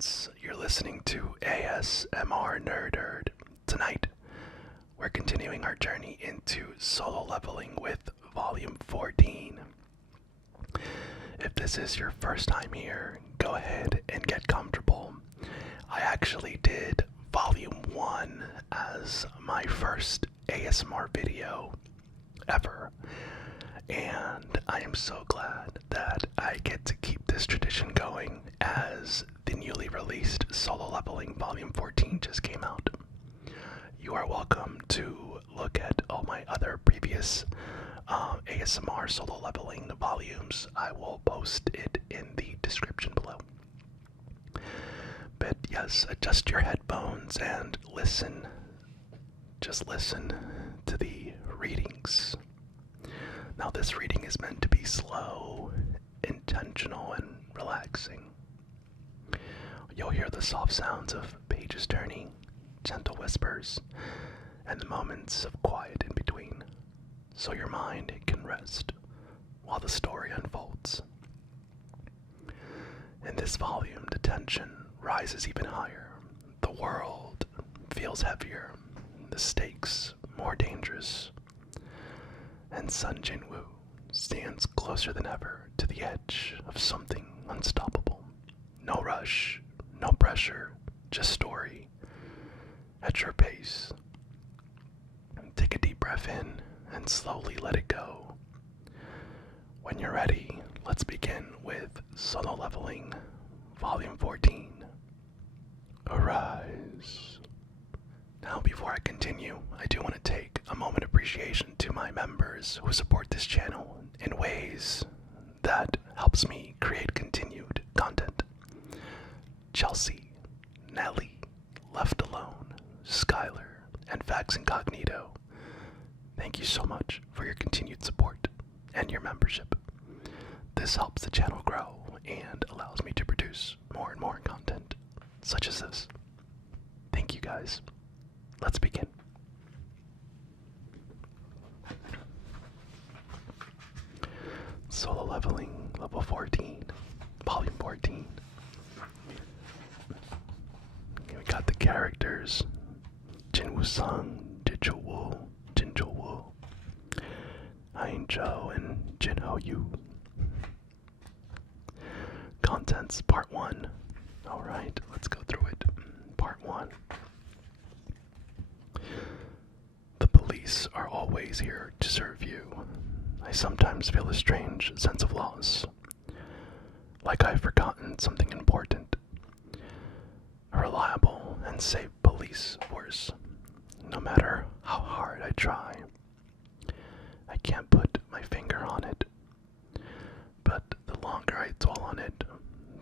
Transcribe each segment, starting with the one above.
friends. You're listening to ASMR Nerd. Tonight, we're continuing our journey into solo leveling with Volume 14. If this is your first time here, go ahead and get comfortable. I actually did Volume 1 as my first ASMR video ever. And I am so glad that I get to keep this tradition going as the newly released Solo Leveling Volume 14 just came out. You are welcome to look at all my other previous ASMR Solo Leveling volumes. I will post it in the description below. But yes, adjust your headphones and listen. Just listen to the readings. Now this reading is meant to be slow, intentional, and relaxing. You'll hear the soft sounds of pages turning, gentle whispers, and the moments of quiet in between, so your mind can rest while the story unfolds. In this volume, the tension rises even higher. The world feels heavier, the stakes more dangerous. And Sun Jinwoo stands closer than ever to the edge of something unstoppable. No rush, no pressure, just story at your pace. Take a deep breath in and slowly let it go. When you're ready, let's begin with Solo Leveling Volume 14. Arise. Now, before I continue, I do want to take a moment of appreciation to my members who support this channel in ways that helps me create continued content. Chelsea, Nelly, Left Alone, Skylar, and Vax Incognito. Thank you so much for your continued support and your membership. This helps the channel grow and allows me to produce more and more content, such as this. Thank you guys. Let's begin. Solo Leveling, Level 14, Volume 14. We got the characters, Jinwoo-sung, Jinjo-woo, Ainjo, and Jinho-yu. Contents, Part 1. Alright, let's go through it. Part 1. The police are always here to serve you. I sometimes feel a strange sense of loss, like I've forgotten something important. A reliable and safe police force. No matter how hard I try, I can't put my finger on it. But the longer I dwell on it,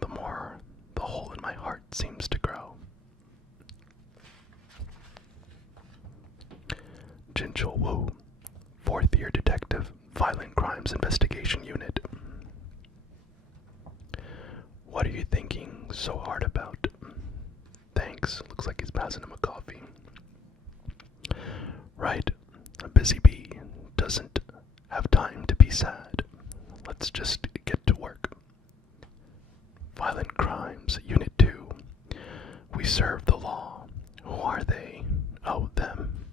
the more the hole in my heart seems to grow. Jinjo Woo, 4th year detective, Violent Crimes Investigation Unit. What are you thinking so hard about? Thanks, looks like he's passing him a coffee. Right, a busy bee doesn't have time to be sad. Let's just get to work. Violent Crimes Unit 2. We serve the law. Who are they? Oh, them.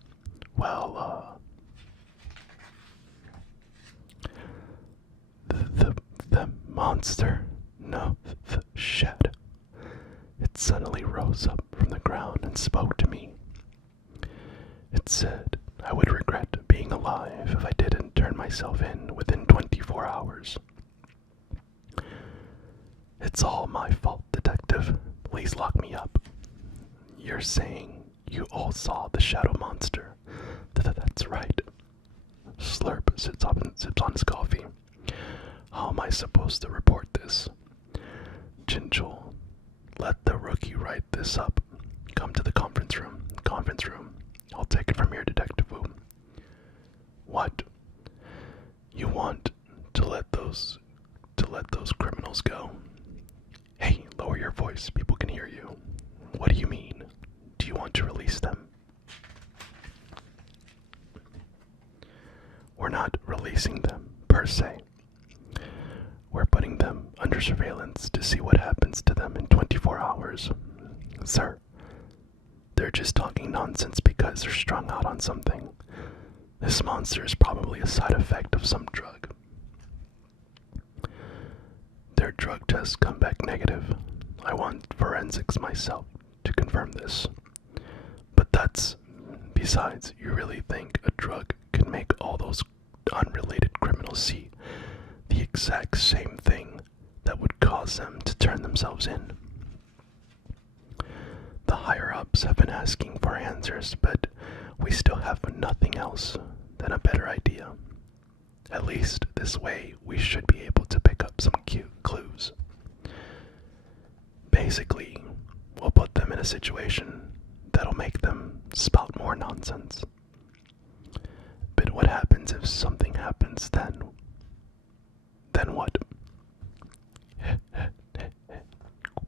Well, the monster, no, the shadow. It suddenly rose up from the ground and spoke to me. It said I would regret being alive if I didn't turn myself in within 24 hours. It's all my fault, detective. Please lock me up. You're saying you all saw the shadow monster? That's right. Slurp sips on his coffee. How am I supposed to report this? Jinjul, let the rookie write this up. Come to the conference room. I'll take it from here, Detective Wu. What? You want to let those criminals go? Hey, lower your voice. People can hear you. What do you mean? Do you want to release them? We're not releasing them, per se. We're putting them under under surveillance to see what happens to them in 24 hours. Sir, they're just talking nonsense because they're strung out on something. This monster is probably a side effect of some drug. Their drug tests come back negative. I want forensics myself to confirm this. But besides, you really think a drug can make all those unrelated criminals see the exact same thing that would cause them to turn themselves in? The higher-ups have been asking for answers, but we still have nothing else than a better idea. At least this way we should be able to pick up some cute clues. Basically, we'll put them in a situation that'll make them spout more nonsense. But what happens if something happens then? Then what?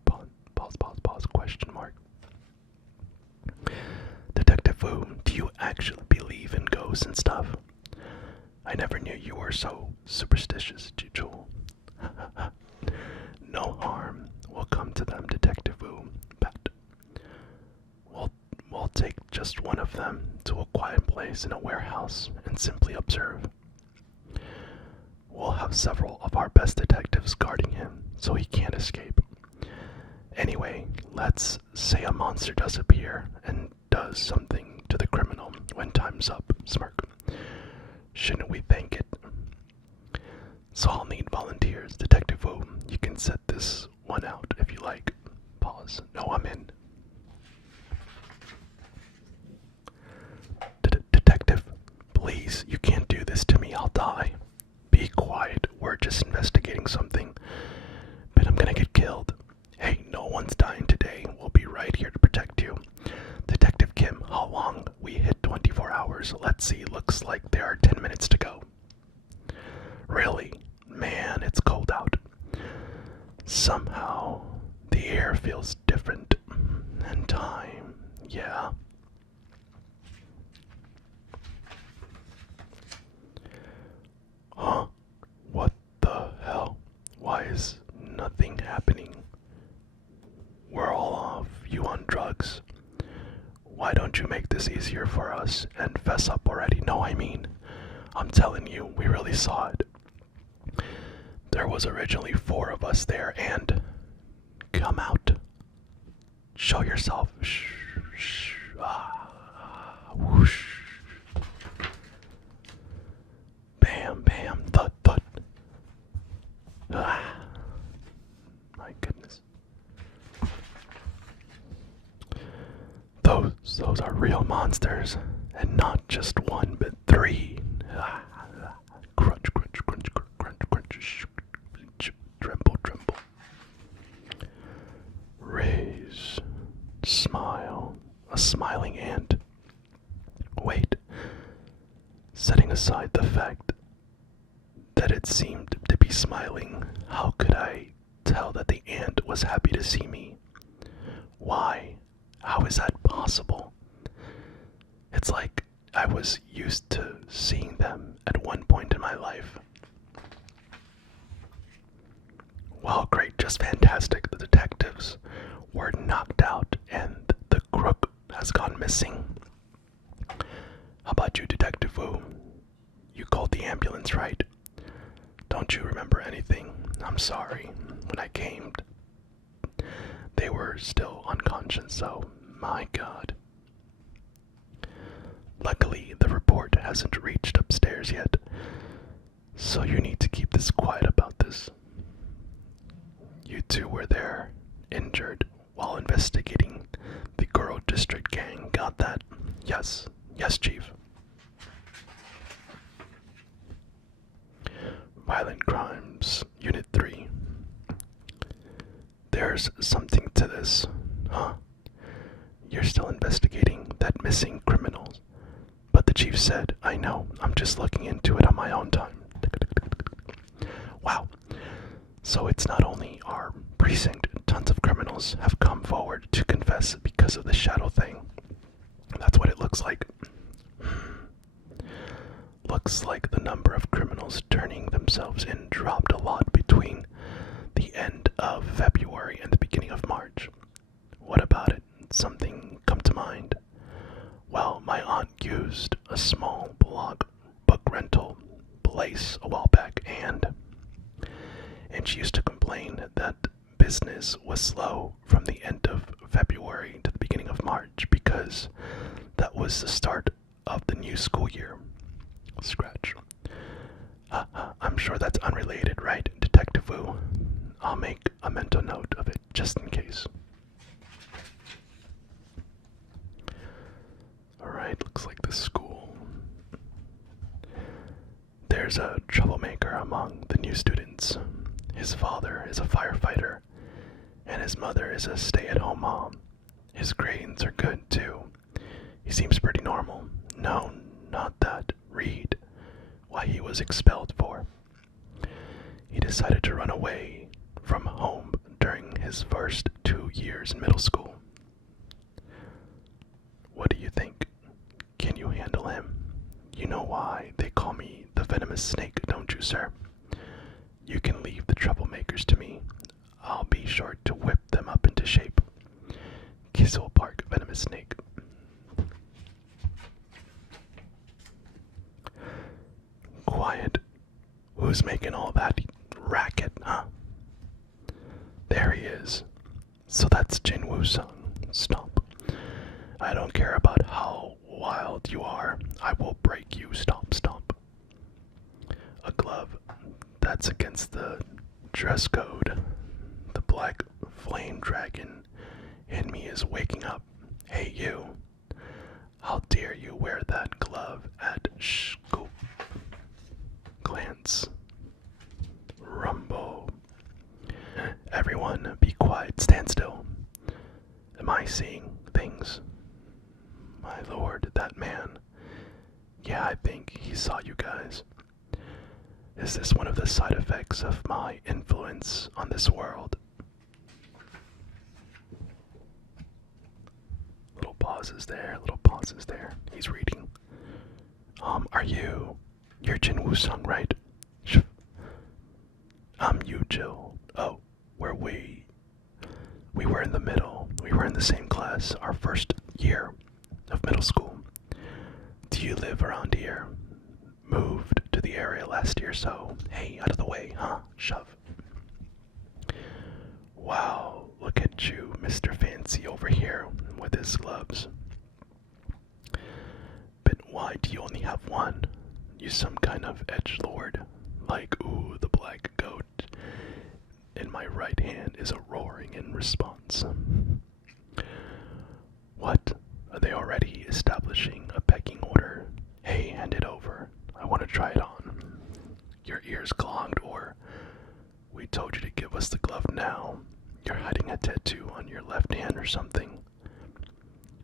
Pause, question mark. Detective Wu, do you actually believe in ghosts and stuff? I never knew you were so superstitious, Jewel. No harm will come to them, Detective Wu, but we'll take just one of them to a quiet place in a warehouse and simply observe. We'll have several of our best detectives guarding him so he can't escape. Anyway, let's say a monster does appear and does something to the criminal when time's up. Smirk. Shouldn't we thank it? So I'll need volunteers. Detective Wu, you can set this one out if you like. Pause. No, I'm in. Detective, please, you can't do this to me. I'll die. Be quiet. We're just investigating something. But I'm gonna get killed. Hey, no one's dying today. We'll be right here to protect you. Detective Kim, how long? We hit 24 hours. Let's see. Looks like there are 10 minutes to go. Really? Man, it's cold out. Somehow, the air feels different. And time, yeah. Huh? What the hell? Why is nothing happening? We're all off. You on drugs? Why don't you make this easier for us and fess up already? No, I mean, I'm telling you, we really saw it. There was originally 4 of us there, and come out. Show yourself. Shh, shh, whoosh. Bam, bam, thud, thud. My goodness. Those are real monsters, and not just one, but 3. Crunch, crunch, crunch, crunch, crunch, crunch, tremble, tremble. Raise, smile, a smiling ant. Wait, setting aside the fact that it seemed to be smiling, how could I tell that the ant was happy to see me? Why? How is that possible? It's like I was used to seeing them at one point in my life. Well, great, just fantastic. The detectives were knocked out and the crook has gone missing. How about you, Detective Wu? You called the ambulance, right? Don't you remember anything? I'm sorry. When I came, they were still unconscious, so my God. Luckily, the report hasn't reached upstairs yet, so you need to keep this quiet about this. You 2 were there, injured, while investigating the Goro District gang. Got that? Yes. Yes, Chief. Violent Crimes, Unit 3. There's something to this, huh? You're still investigating that missing criminal. But the chief said, I know, I'm just looking into it on my own time. Wow. So it's not only our precinct, tons of criminals have come forward to confess because of the shadow thing. That's what it looks like. Looks like the number of criminals turning themselves in dropped a lot between the a small blog book rental place a while back, and she used to complain that business was slow from the end of February to the beginning of March because that was the start of the new school year. Scratch. I'm sure that's unrelated, right, Detective Wu? I'll make a mental note of it just in case. Alright, looks like the school. There's a troublemaker among the new students. His father is a firefighter, and his mother is a stay-at-home mom. His grades are good, too. He seems pretty normal. No, not that. Read why he was expelled for. He decided to run away from home during his first 2 years in middle school. What do you think? Can you handle him? You know why they call me the venomous snake, don't you, sir? You can leave the troublemakers to me. I'll be sure to whip them up into shape. Kissel Park, venomous snake. Quiet. Who's making all that racket, huh? There he is. So that's Jin Woo-sung. Stop. I don't care about how wild you are. I will break you. Stop, stop. A glove. That's against the dress code. The black flame dragon in me is waking up. Hey, you. How dare you wear that glove at school? Glance. Rumble. Everyone, be quiet. Stand still. Am I seeing things? My lord, that man. Yeah, I think he saw you guys. Is this one of the side effects of my influence on this world? Little pauses there, little pauses there. He's reading. You're Jin Woo-sung, right? I'm Yu Jill. Oh, we were in the middle. We were in the same class, our first year of middle school. Do you live around here? Moved to the area last year, so hey, out of the way, huh? Shove. Wow, look at you, Mr. Fancy over here with his gloves. But why do you only have one? You some kind of edgelord? Like, ooh, the black goat in my right hand is a roaring in response. What? Are they already establishing a pecking order? Hey, hand it over. I want to try it on. Your ears clogged, or we told you to give us the glove now. You're hiding a tattoo on your left hand or something.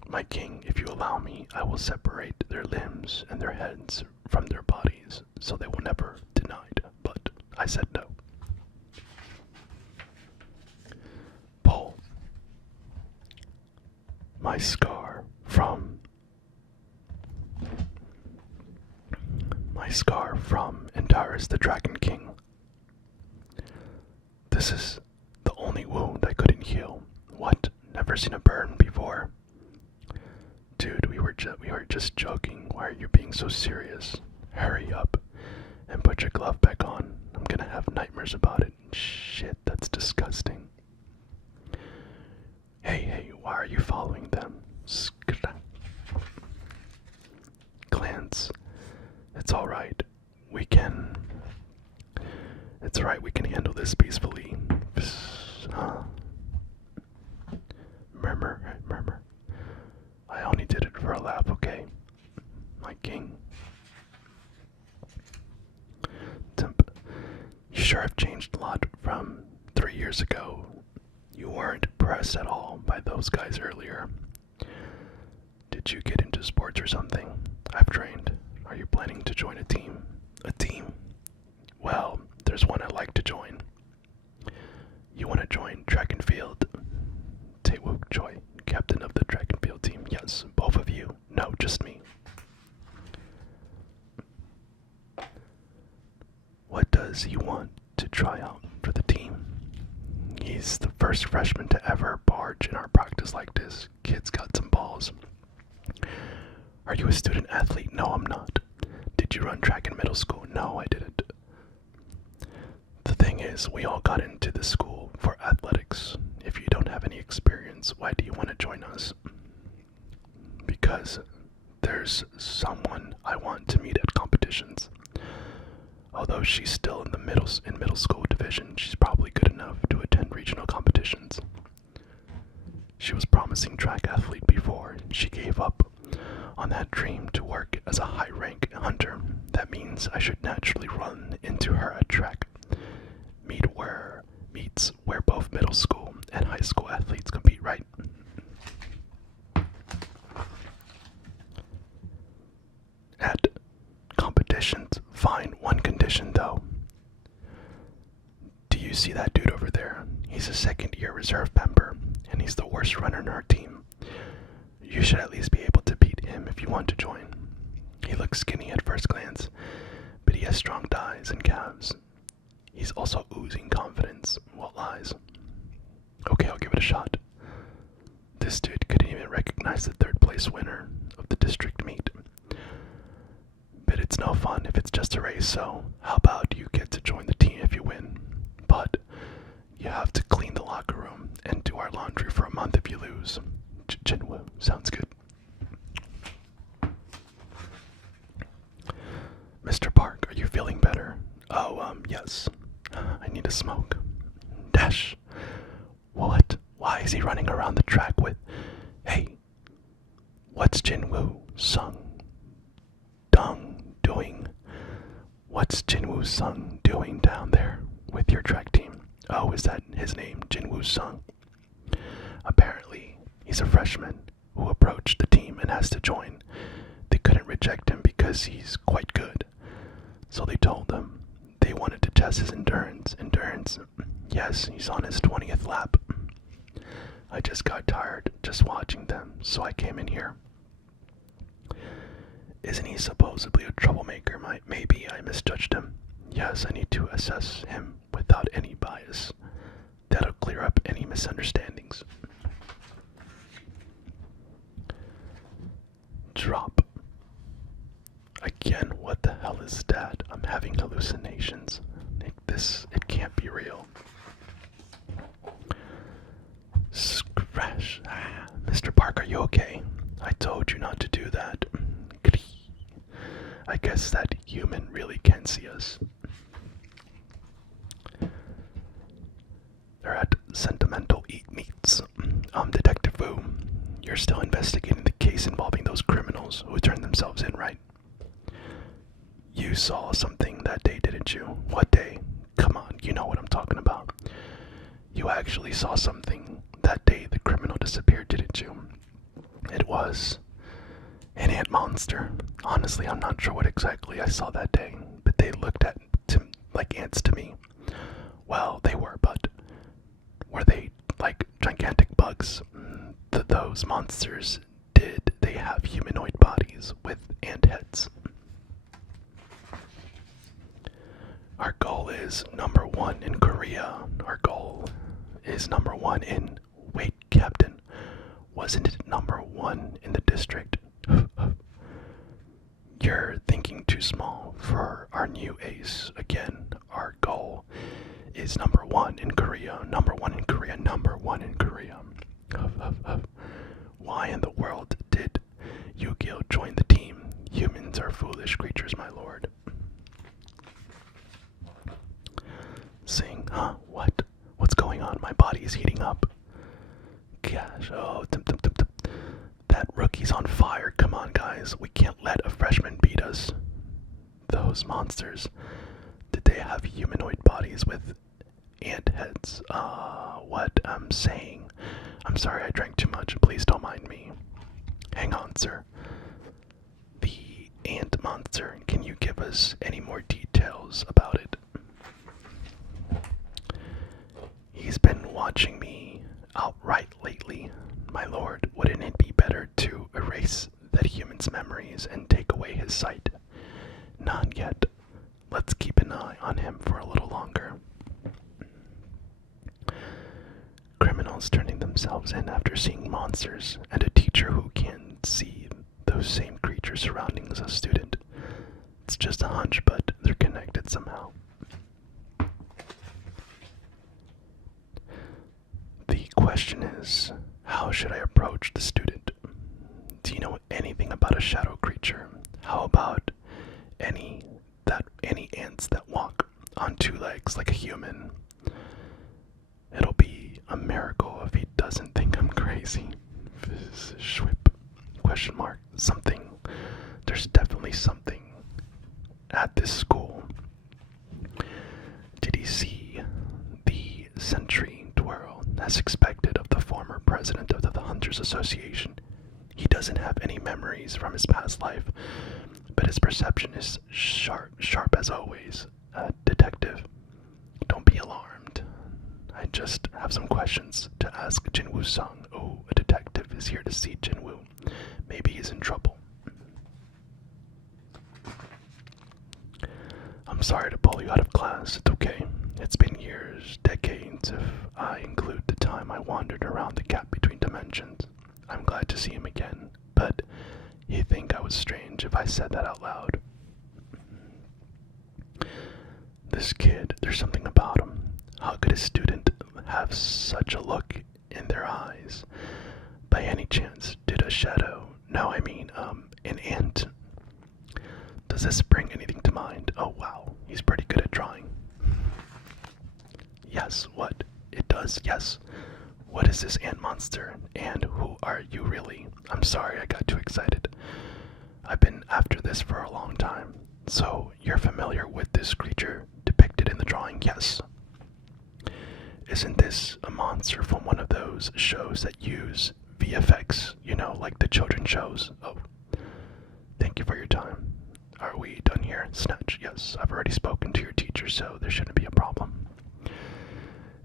My king, if you allow me, I will separate their limbs and their heads from their bodies, so they will never denied. But I said no. Pull. My scar from Antares the Dragon King. This is the only wound I couldn't heal. What? Never seen a burn before? Dude, we were just joking. Why are you being so serious? Hurry up and put your glove back on. I'm gonna have nightmares about it. Shit, that's disgusting. Hey, why are you following them? Glance. It's alright. It's alright, we can handle this peacefully. Murmur. I only did it for a laugh, okay? My king. Temp. You sure have changed a lot from 3 years ago. You weren't impressed at all by those guys earlier. Did you get into sports or something? I've trained. Are you planning to join a team? A team? Well, there's one I'd like to join. You want to join track and field? Taewook Choi, captain of the track and field team. Yes, both of you. No, just me. What does he want to try out for the team? He's the first freshman to ever barge in our practice like this. Kid's got some balls. Are you a student athlete? No, I'm not. Did you run track in middle school? No, I didn't. The thing is, we all got into the school for athletics. If you don't have any experience, why do you want to join us? Because there's someone I want to meet at competitions. Although she's still in the middle school division, she's probably good enough to attend regional competitions. She was promising track athlete before she gave up on that dream to work as a high-rank hunter. That means I should naturally run into her at track. Meets where both middle school and high school athletes compete, right? At competitions, fine. One condition though. Do you see that dude over there? He's a second-year reserve member, and he's the worst runner in our team. You should at least be able to beat him if you want to join. He looks skinny at first glance, but he has strong thighs and calves. He's also oozing confidence. What lies? Okay, I'll give it a shot. This dude couldn't even recognize the third place winner of the district meet. But it's no fun if it's just a race, so how about you get to join the team if you win? But you have to clean the locker room and do our laundry for a month if you lose. Jinwoo, sounds good. Mr. Park, are you feeling better? Oh, yes. I need a smoke. Dash. What? Why is he running around the track with... Hey, what's Jinwoo Sung Dung doing? What's Jinwoo Sung doing down there with your track team? Oh, is that his name, Jinwoo Sung? Apparently, he's a freshman who approached the team and has to join. They couldn't reject him because he's quite good. So they told him they wanted to test his endurance. Yes, he's on his 20th lap. I just got tired just watching them, so I came in here. Isn't he supposedly a troublemaker? Maybe I misjudged him. Yes, I need to assess him without any bias. That'll clear up any misunderstandings. Drop. Again, what the hell is that? I'm having hallucinations. It can't be real. Scratch. Mr. Park, are you okay? I told you not to do that. I guess that human really can see us. They're at Sentimental Eat Meats. Detective Wu, you're still investigating the case involving those criminals who turned themselves in, right? You saw something that day, didn't you? What day? Come on, you know what I'm talking about. You actually saw something that day the criminal disappeared, didn't you? It was an ant monster. Honestly, I'm not sure what exactly I saw that day, but they looked like ants to me. Well, they were, but were they like gigantic bugs? Those monsters, did they have humanoid bodies with ant heads? Our goal is #1 in Korea. Our goal is #1 in... Wait, Captain. Wasn't it #1 in the district? You're thinking too small for our new ace. Again, our goal is #1 in Korea. #1 in Korea. #1 in Korea. Why in the world did Yu-Gi-Oh join the team? Humans are foolish creatures, my lord. Sing, huh? What? What's going on? My body is heating up. Gosh, oh, that rookie's on fire. Come on, guys. We can't let a freshman beat us. Those monsters. Did they have humanoid bodies with ant heads? What I'm saying. I'm sorry I drank too much. Please don't mind me. Hang on, sir. The ant monster. Can you give us any more details about it? He's been watching me outright lately. My lord, wouldn't it be better to erase that human's memories and take away his sight? Not yet. Let's keep an eye on him for a little longer. Criminals turning themselves in after seeing monsters, and a teacher who can see those same creatures creature surrounding a student. It's just a hunch, but they're connected somehow. The question is, how should I approach the student? Do you know anything about a shadow creature? How about any ants that walk on two legs like a human? It'll be a miracle if he doesn't think I'm crazy. Schwip. Question mark. Something. There's definitely something at this school. Did he see the sentry twirl as expected of the former president of the Hunters Association? He doesn't have any memories from his past life, but his perception is sharp as always. Detective, don't be alarmed. I just have some questions to ask Jinwoo-sung. Oh, a detective is here to see Jinwoo. Maybe he's in trouble. I'm sorry to pull you out of class. It's okay. It's been years, decades, if I include the time I wandered around the gap between dimensions. I'm glad to see him again, but he'd think I was strange if I said that out loud. This kid, there's something about him. How could a student have such a look in their eyes? By any chance, did a shadow, no, I mean, an ant? Does this bring anything to mind? Oh wow, he's pretty good at drawing. Yes, what? It does, yes. What is this ant monster? And who are you really? I'm sorry, I got too excited. I've been after this for a long time. So, you're familiar with this creature depicted in the drawing? Yes. Isn't this a monster from one of those shows that use VFX, you know, like the children's shows? Oh, thank you for your time. Are we done here? Snatch, yes. I've already spoken to your teacher, so there shouldn't be a problem.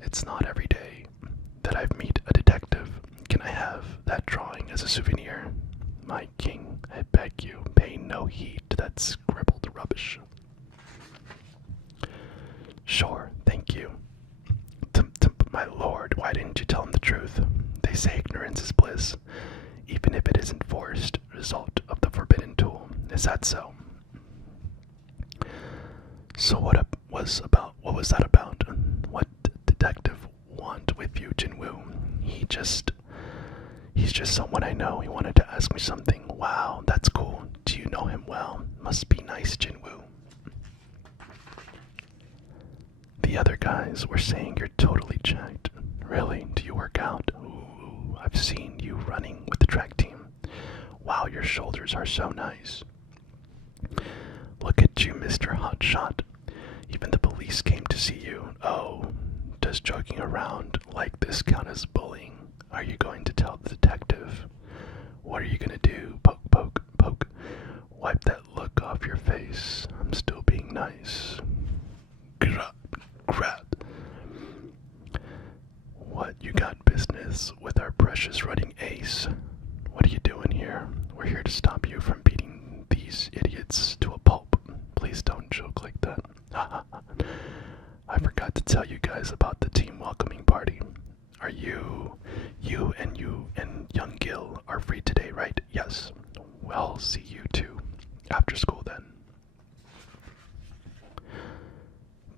It's not every day that I've met a detective. Can I have that drawing as a souvenir? My king, I beg you, pay no heed to that scribbled rubbish. Sure, thank you. My lord, why didn't you tell him the truth? They say ignorance is bliss, even if it isn't forced result of the forbidden tool. Is that so? So what was that about? What did detective want with you, Jinwoo? He's just someone I know. He wanted to ask me something. Wow, that's cool. Do you know him well? Must be nice, Jinwoo. The other guys were saying you're totally jacked. Really? Do you work out? Ooh, I've seen you running with the track team. Wow, your shoulders are so nice. Look at you, Mr. Hotshot. Even the police came to see you. Oh, does joking around like this count as bullying? Are you going to tell the detective? What are you gonna do? Poke, poke, poke. Wipe that look off your face. I'm still being nice. Grab, grab. What, you got business with our precious running ace? What are you doing here? We're here to stop you from beating these idiots to a pulp. Please don't joke like that. I forgot to tell you guys about the team welcoming party. Are you and young Gil are free today, right? Yes. Well, see you two after school then.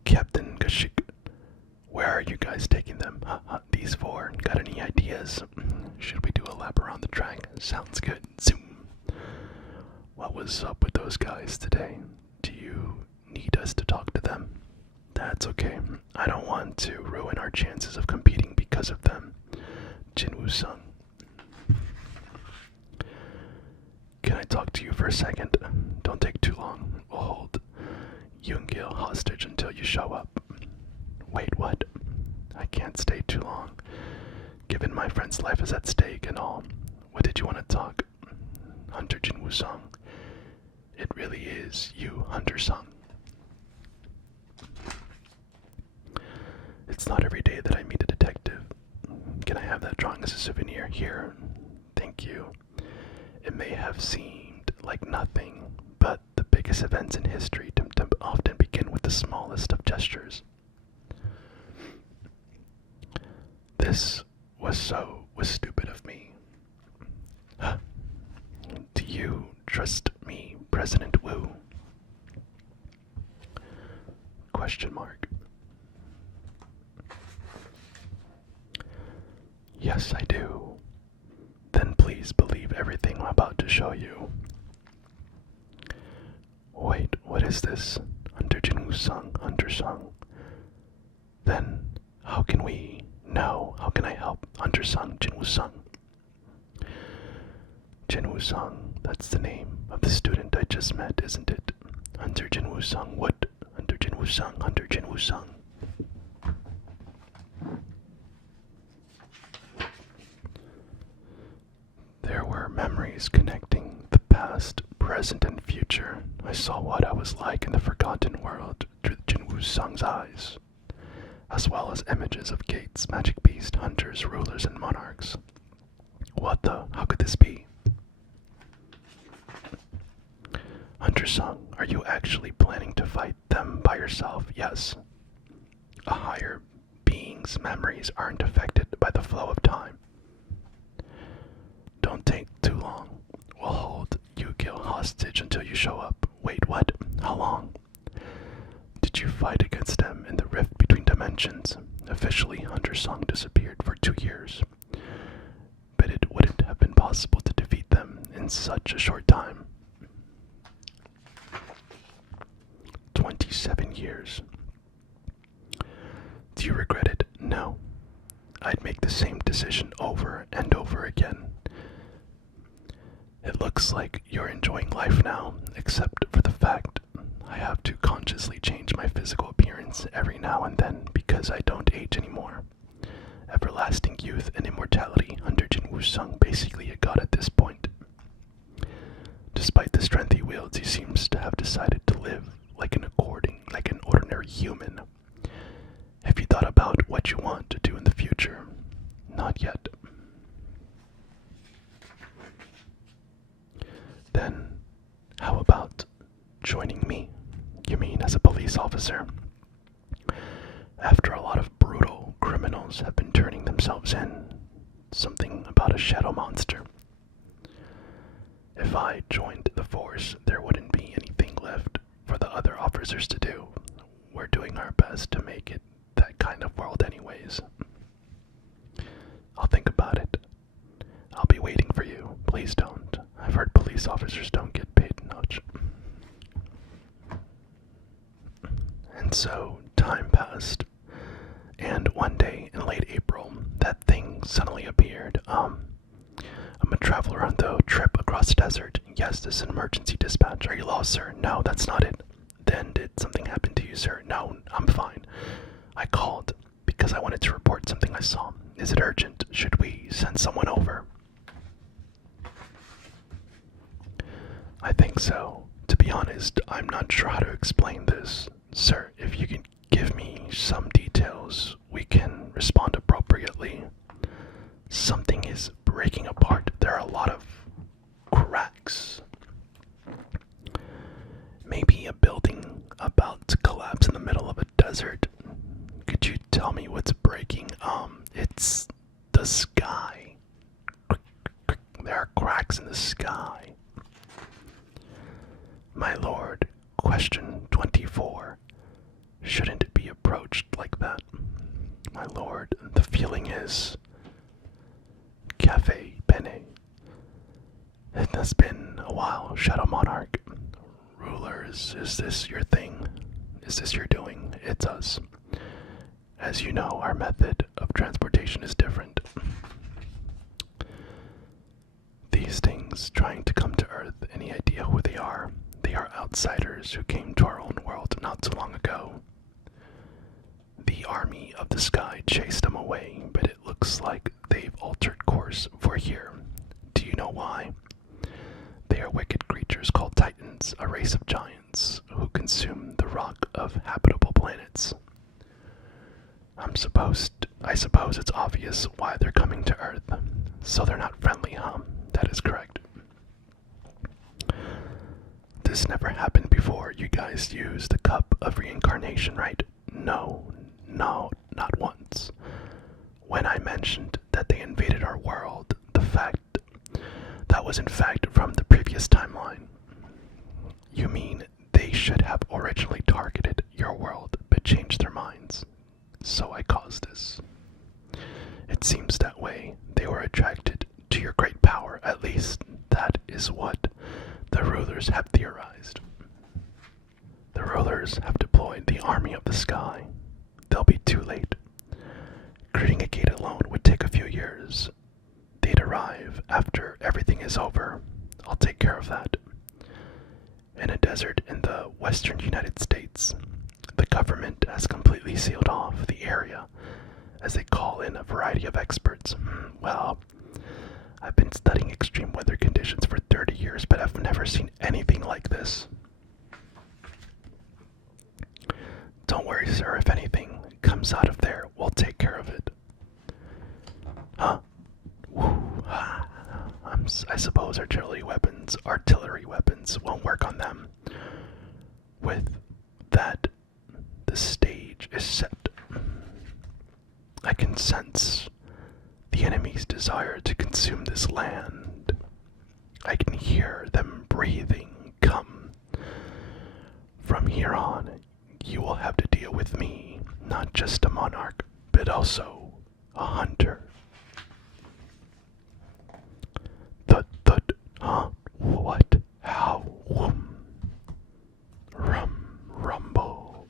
Captain Kashik, where are you guys taking them? These four. Got any ideas? Should we do a lap around the track? Sounds good. Zoom. What was up with those guys today? Do you need us to talk to them? That's okay. I don't want to ruin our chances of competing because of them. Jinwoo-sung. Can I talk to you for a second? Don't take too long. We'll hold Yoonggil hostage until you show up. Wait, what? I can't stay too long. Given my friend's life is at stake and all. What did you want to talk? Hunter Jinwoo-sung. It really is you, Hunter-sung. It's not every day that I meet a detective. Can I have that drawing as a souvenir? Here. Thank you. It may have seemed like nothing, but the biggest events in history often begin with the smallest of gestures. This was stupid of me. Do you trust me, President Wu? Question mark. Yes, I do. Then please believe everything I'm about to show you. Wait, what is this? Hunter Jinwoo-sung, Hunter-sung. Then, how can we? No, how can I help? Hunter-sung, Jinwoo-sung. Jinwoo-sung, that's the name of the student I just met, isn't it? Hunter Jinwoo-sung, what? Hunter Jinwoo-sung, Hunter Jinwoo-sung. There were memories connecting the past, present, and future. I saw what I was like in the forgotten world through Jinwoo-sung's eyes, as well as images of gates, magic beasts, hunters, rulers, and monarchs. What the? How could this be? Hunter-sung, are you actually planning to fight them by yourself? Yes. A higher being's memories aren't affected by the flow of time. Don't take too long. We'll hold Yu-Gi-Oh hostage until you show up. Wait, what? How long? Did you fight against them in the rift between dimensions? Officially, Hunter-sung disappeared for 2 years. But it wouldn't have been possible to defeat them in such a short time. 27 years. Do you regret it? No. I'd make the same decision over and over again. It looks like you're enjoying life now, except for the fact I have to consciously change my physical appearance every now and then because I don't age anymore. Everlasting youth and immortality under Jinwoo-sung, basically a god at this point. Despite the strength he wields, he seems to have decided to live like an ordinary human. Have you thought about what you want to do in the future? Not yet. Then, how about joining me? You mean as a police officer? After a lot of brutal criminals have been turning themselves in, something about a shadow monster. If I joined the force, there wouldn't be anything left for the other officers to do. We're doing our best to make it that kind of world anyways. I'll think about it. I'll be waiting for you. Please don't. I've heard police officers don't get paid much. And so, time passed. And one day in late April, that thing suddenly appeared. I'm a traveler on the trip across the desert. Yes, this is an emergency dispatch. Are you lost, sir? No, that's not it. Then did something happen to you, sir? No, I'm fine. I called because I wanted to report something I saw. Is it urgent? Should we send someone over? I think so. To be honest, I'm not sure how to explain this. Sir, if you can give me some details, we can respond appropriately. Something is breaking apart. There are a lot of cracks. Maybe a building about to collapse in the middle of a desert. Could you tell me what's breaking? It's the sky. There are cracks in the sky. My lord, question 24. Shouldn't it be approached like that? My lord, the feeling is... Cafe Penne. It has been a while, Shadow Monarch. Rulers, is this your thing? Is this your doing? It's us. As you know, our method of transportation is different. These things trying to come to Earth, any idea who they are? They are outsiders who came to our own world not too long ago. The army of the sky chased them away, but it looks like they've altered course for here. Do you know why? They are wicked creatures called Titans, a race of giants who consume the rock of habitable planets. I suppose it's obvious why they're coming to Earth. So they're not friendly, huh? That is correct. This never happened before. You guys used the cup of reincarnation, right? No, not once. When I mentioned that they invaded our world, that was in fact from the previous timeline. You mean they should have originally targeted your world but changed their minds? So I caused this. It seems that way. They were attracted to your great power. At least that is what the rulers have theorized. The rulers have deployed the army of the sky. They'll be too late. Creating a gate alone would take a few years. They'd arrive after everything is over. I'll take care of that. In a desert in the western United States, the government has completely sealed off the area as they call in a variety of experts. Well, I've been studying extreme weather conditions for 30 years, but I've never seen anything like this. Don't worry, sir. If anything comes out of there, we'll take care of it. Huh? I suppose artillery weapons won't work on them. With that, the stage is set. I can sense the enemy's desire to consume this land. I can hear them breathing. Come. From here on, you will have to deal with me, not just a monarch, but also a hunter. Thud, huh? What? How? Rumble.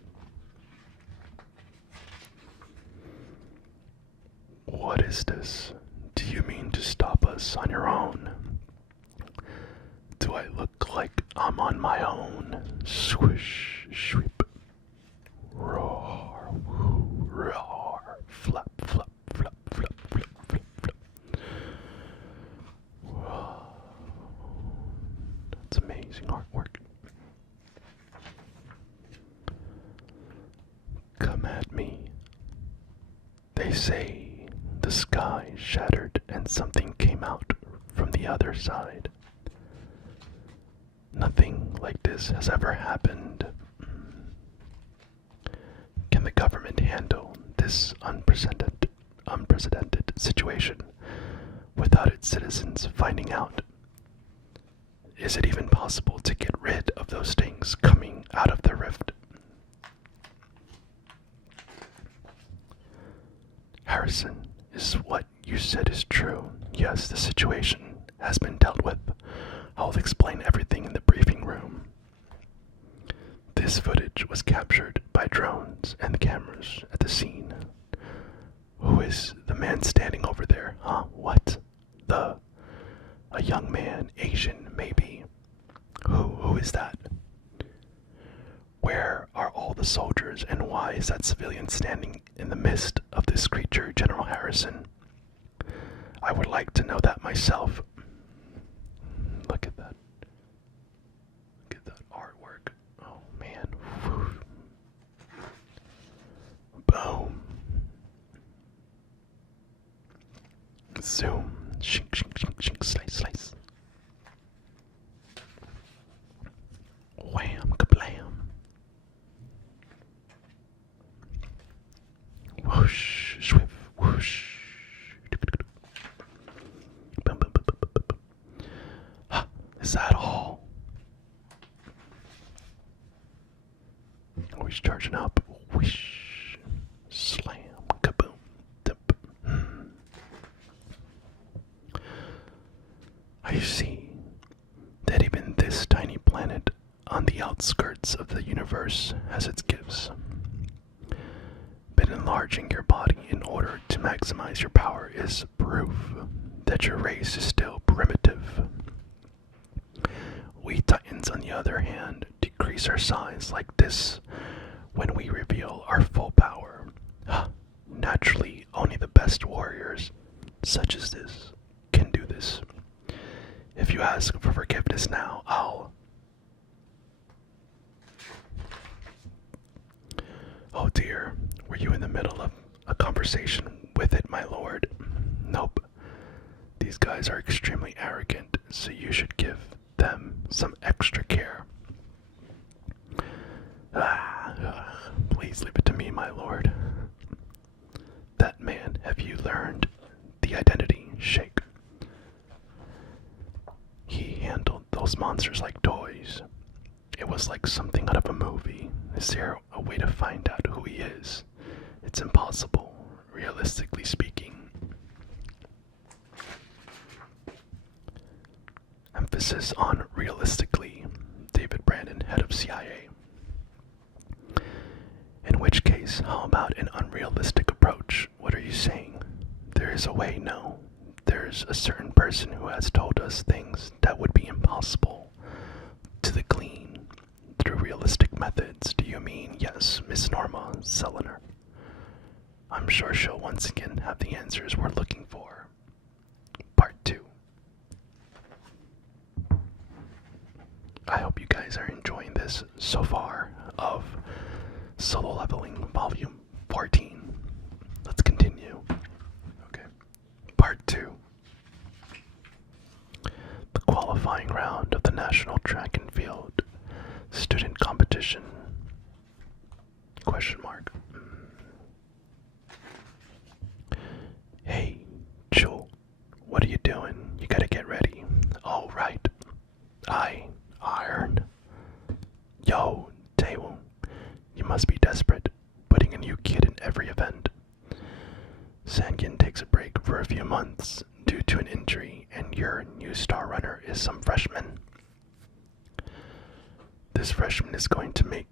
What is this? Do you mean to stop us on your own? Do I look like I'm on my own? Swish, sweep, roar, woo, roar, flap, flap, flap, flap, flap, flap, flap. Whoa. That's amazing artwork. Come at me. They say the sky shattered and something came out from the other side. Nothing like this has ever happened. Can the government handle this unprecedented situation without its citizens finding out? Is it even possible to get rid of those things coming out of the rift? Harrison, is what you said is true? Yes, the situation has been dealt with. I'll explain everything in the briefing room. This footage was captured by drones and cameras at the scene. Who is the man standing over there? Huh? What? A young man, Asian, maybe. Who is that? Where are all the soldiers, and why is that civilian standing in the midst of this creature, General Harrison? I would like to know that myself. Look at that. Look at that artwork. Oh man. Whew. Boom. Zoom. Shink, shink, shink, shink, slice, slice. Wham, kablam. Whoosh, swift, whoosh. Boom, boom, boom, boom, boom, boom. Huh, is that all? Oh, he's charging up. Whoosh, slam, kaboom, dip. I see that even this tiny planet on the outskirts of the universe has its gifts. But enlarging your body in order to maximize your power is proof that your race is still primitive. We Titans, on the other hand, decrease our size like this when we reveal our full power. Naturally, only the best warriors, such as this, can do this. If you ask for forgiveness now, I'll... Oh dear, were you in the middle of a conversation with it, my lord? Nope. These guys are extremely arrogant, so you should give them some extra care. Please leave it to me, my lord. That man, have you learned the identity? Shake. He handled those monsters like toys. It feels like something out of a movie. Is there a way to find out who he is? It's impossible, realistically speaking. Emphasis on realistically. David Brandon, head of CIA. In which case, how about an unrealistic approach? What are you saying? There is a way, no. There's a certain person who has told us things that would be impossible to the clean through realistic methods. Do you mean, yes, Miss Norma Selener? I'm sure she'll once again have the answers we're looking for. Part 2. I hope you guys are enjoying this so far of Solo Leveling Volume 14. Let's continue. Okay. Part 2. The qualifying round of the National Track and Field Student Competition. Question mark. Hey, Jewel, what are you doing? You gotta get ready. Oh, right. Iron. Yo, Taewon, you must be desperate, putting a new kid in every event. Sangin takes a break for a few months due to an injury, and your new star runner is some freshman. This freshman is going to make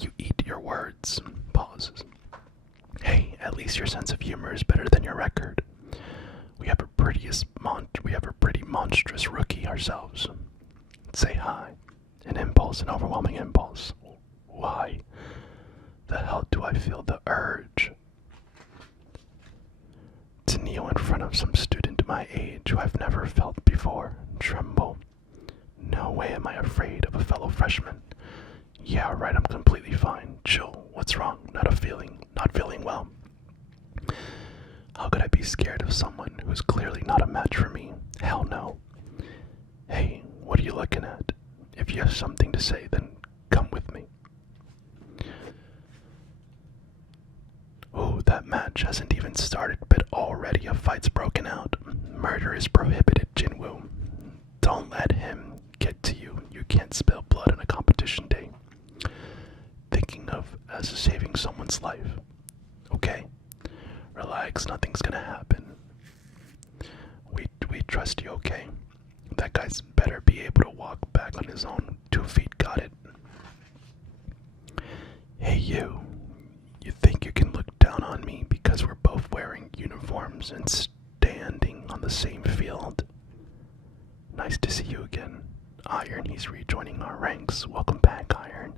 you eat your words. Pauses. Hey, at least your sense of humor is better than your record. We have a pretty monstrous rookie ourselves. Say hi. An overwhelming impulse. Why the hell do I feel the urge to kneel in front of some student my age who I've never felt before, tremble? No way am I afraid of a fellow freshman. Yeah, right, I'm completely fine. Chill, what's wrong? Not feeling well. How could I be scared of someone who's clearly not a match for me? Hell no. Hey, what are you looking at? If you have something to say, then come with me. Oh, that match hasn't even started, but already a fight's broken out. Murder is prohibited, Jinwoo. Don't let him get to you. You can't spill blood on a competition day. Thinking of as saving someone's life. Okay? Relax, nothing's gonna happen. We trust you, okay? That guy's better be able to walk back on his own 2 feet, got it? Hey you think you can look down on me because we're both wearing uniforms and standing on the same field? Nice to see you again. Iron, he's rejoining our ranks. Welcome back, Iron.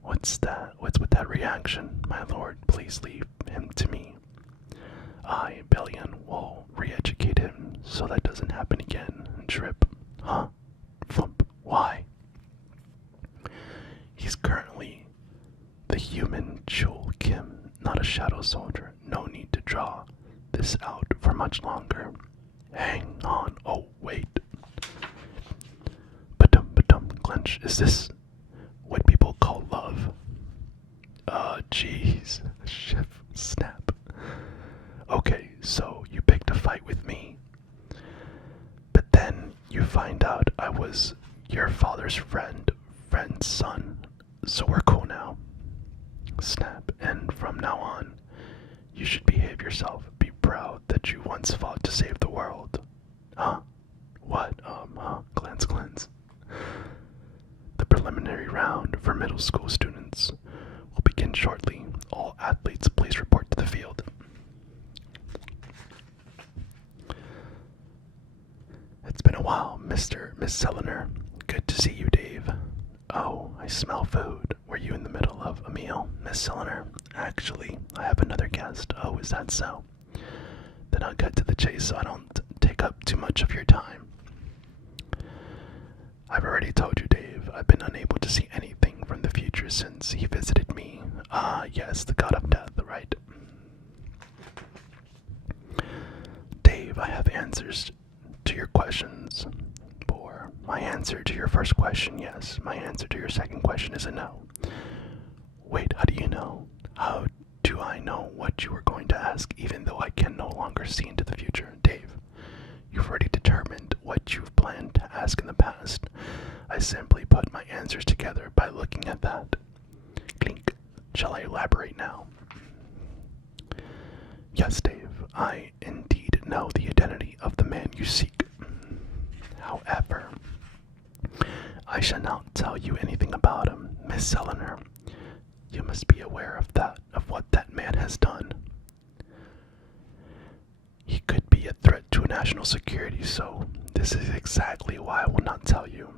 What's that? What's with that reaction? My lord, please leave him to me. I, Bellion, will re-educate him so that doesn't happen again. Drip. Huh? Thump. Why? He's currently the human Chul Kim, not a shadow soldier. No need to draw this out for much longer. Hang on. Oh, wait. Ba-dum, clench. Is this what people call love? Jeez. Shift. Snap. Okay, so you picked a fight with me. But then you find out I was your father's friend's son. So we're cool now. Snap. And from now on, you should behave yourself. Be proud that you once fought to save the world. Huh? What? Glance. The preliminary round for middle school students will begin shortly. All athletes, please report to the field. It's been a while, Miss Selener. Good to see you, Dave. Oh, I smell food. Were you in the middle of a meal, Miss Selener? Actually, I have another guest. Oh, is that so? Then I'll get to the chase so I don't take up too much of your time. I've already told you, Dave, I've been unable to see anything from the future since he visited me. Ah, yes, the god of death, right? Dave, I have answers to your questions. For my answer to your first question, yes. My answer to your second question is a no. Wait, how do you know? How do I know what you were going to ask, even though I can no longer see into the future? Dave, you've already determined what you've planned to ask in the past. I simply put my answers together by looking at that. Clink. Shall I elaborate now? Yes, Dave, I indeed know the identity of the man you seek. However, I shall not tell you anything about him, Miss Eleanor. You must be aware of what that man has done. He could be a threat to national security, so this is exactly why I will not tell you.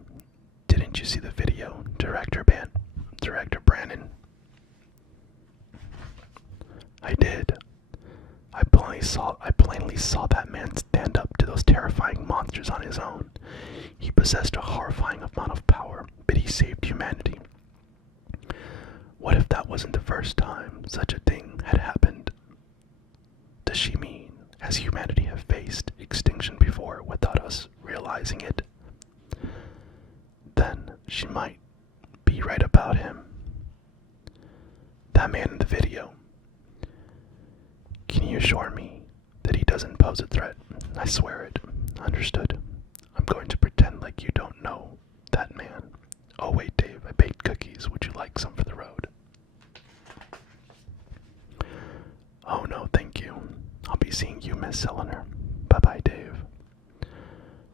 Didn't you see the video, Director Brandon? I did. I plainly saw that man stand up to those terrifying monsters on his own. He possessed a horrifying amount of power, but he saved humanity. What if that wasn't the first time such a thing had happened? Does she mean, has humanity have faced extinction before without us realizing it? Then she might be right about him. That man in the video. Can you assure me that he doesn't pose a threat? I swear it. Understood. I'm going to pretend like you don't know that man. Oh wait, Dave, I baked cookies. Would you like some for the road? Oh no, thank you. I'll be seeing you, Miss Eleanor. Bye-bye, Dave.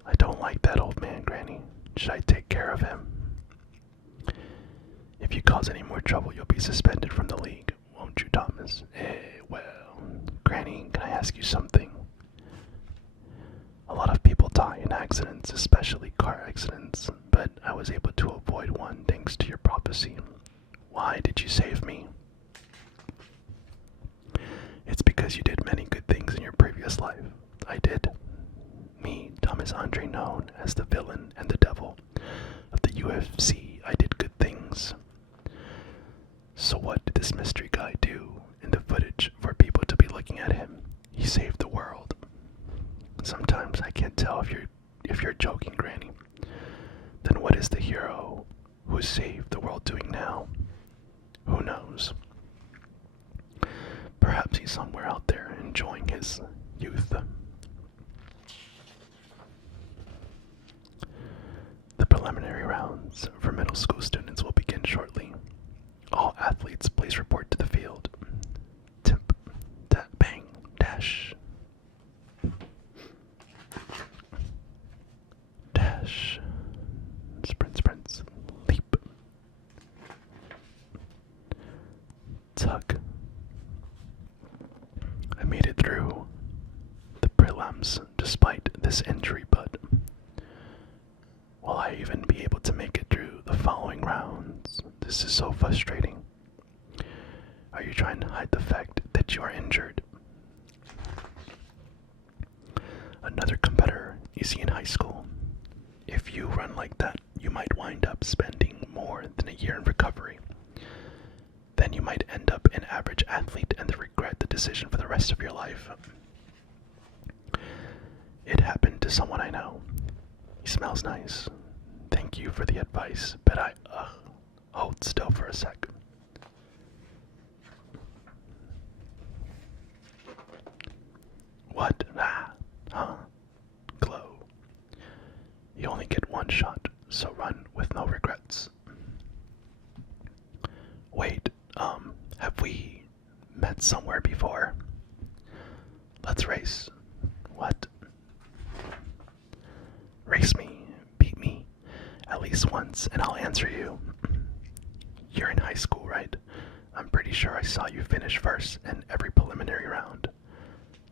I don't like that old man, Granny. Should I take care of him? If you cause any more trouble, you'll be suspended from the league, won't you, Thomas? Well, Granny, can I ask you something? A lot of people die in accidents, especially car accidents, but I was able to avoid one thanks to your prophecy. Why did you save me? It's because you did many good things in your previous life. I did. Me, Thomas Andre, known as the villain and the devil of the UFC, I did good things. So what did this mystery guy do in the footage for people to be looking at him? He saved the world. Sometimes I can't tell if you're joking, Granny. Then what is the hero who saved the world doing now? Who knows? Perhaps he's somewhere out there enjoying his youth. The preliminary rounds for middle school students will begin shortly. All athletes, please report to the field. Tip, tap, bang, dash. Dash. Sprint, sprints, leap. Tug. I made it through the prelims despite this injury, but will I even be able to make it through the following rounds? This is so frustrating. Are you trying to hide the fact that you are injured? Another competitor you see in high school. If you run like that, you might wind up spending more than a year in recovery. Then you might end up an average athlete and regret the decision for the rest of your life. It happened to someone I know. He smells nice. Thank you for the advice, but hold still for a sec. What? Huh? Glow. You only get one shot, so run with no regrets. Wait, have we met somewhere before? Let's race. What? Race me, beat me, at least once, and I'll answer you. You're in high school, right? I'm pretty sure I saw you finish first in every preliminary round.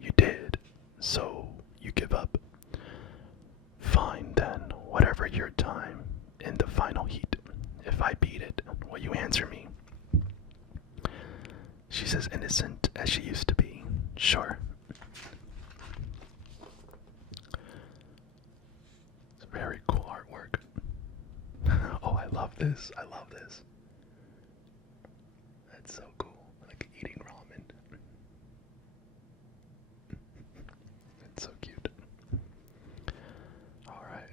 You did, so you give up. Fine then, whatever your time in the final heat. If I beat it, will you answer me? She's as innocent as she used to be. Sure. It's very cool artwork. Oh, I love this. I love this. That's so cool. Like eating ramen. It's so cute. Alright.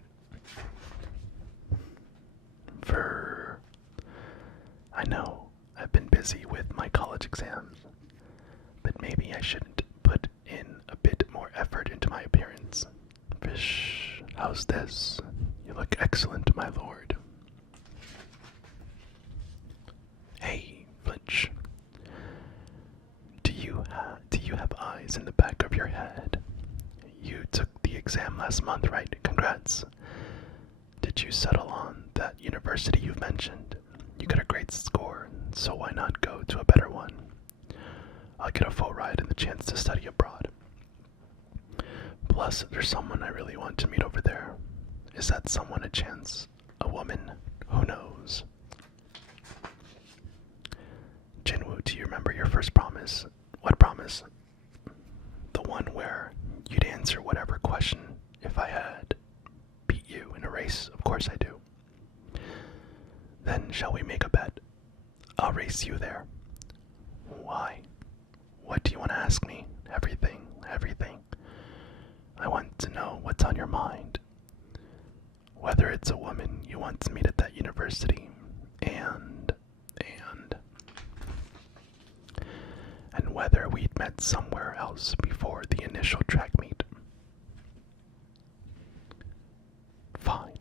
I know I've been busy with my college exams, but maybe I shouldn't put in a bit more effort into my appearance. Fish, how's this? You look excellent, my lord. exam last month, right? Congrats. Did you settle on that university you've mentioned? You got a great score, so why not go to a better one? I'll get a full ride and the chance to study abroad. Plus, there's someone I really want to meet over there. Is that someone a chance? A woman? Who knows? Jinwoo, do you remember your first promise? What promise? The one where you'd answer whatever question if I had beat you in a race. Of course I do. Then shall we make a bet? I'll race you there. Why? What do you want to ask me? Everything, everything. I want to know what's on your mind. Whether it's a woman you want to meet at that university, and whether we'd met somewhere else before the initial track meet. Fine.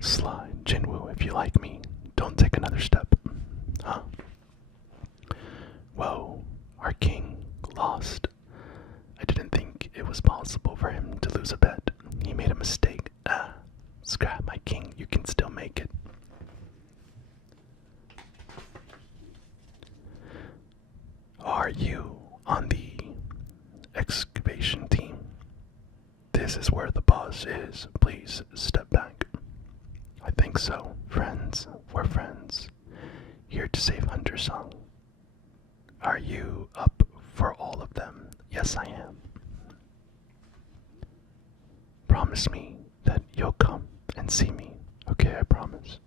Slide, Jinwoo, if you like me, don't take another step. Huh? Whoa, our king lost. I didn't think it was possible for him to lose a bet. He made a mistake. Scrap my king, you can still make it. Are you on the excavation team? This is where the boss is. Please step back. I think so. Friends, we're friends. Here to save Hunter Song. Are you up for all of them? Yes, I am. Promise me that you'll come and see me. Okay, I promise.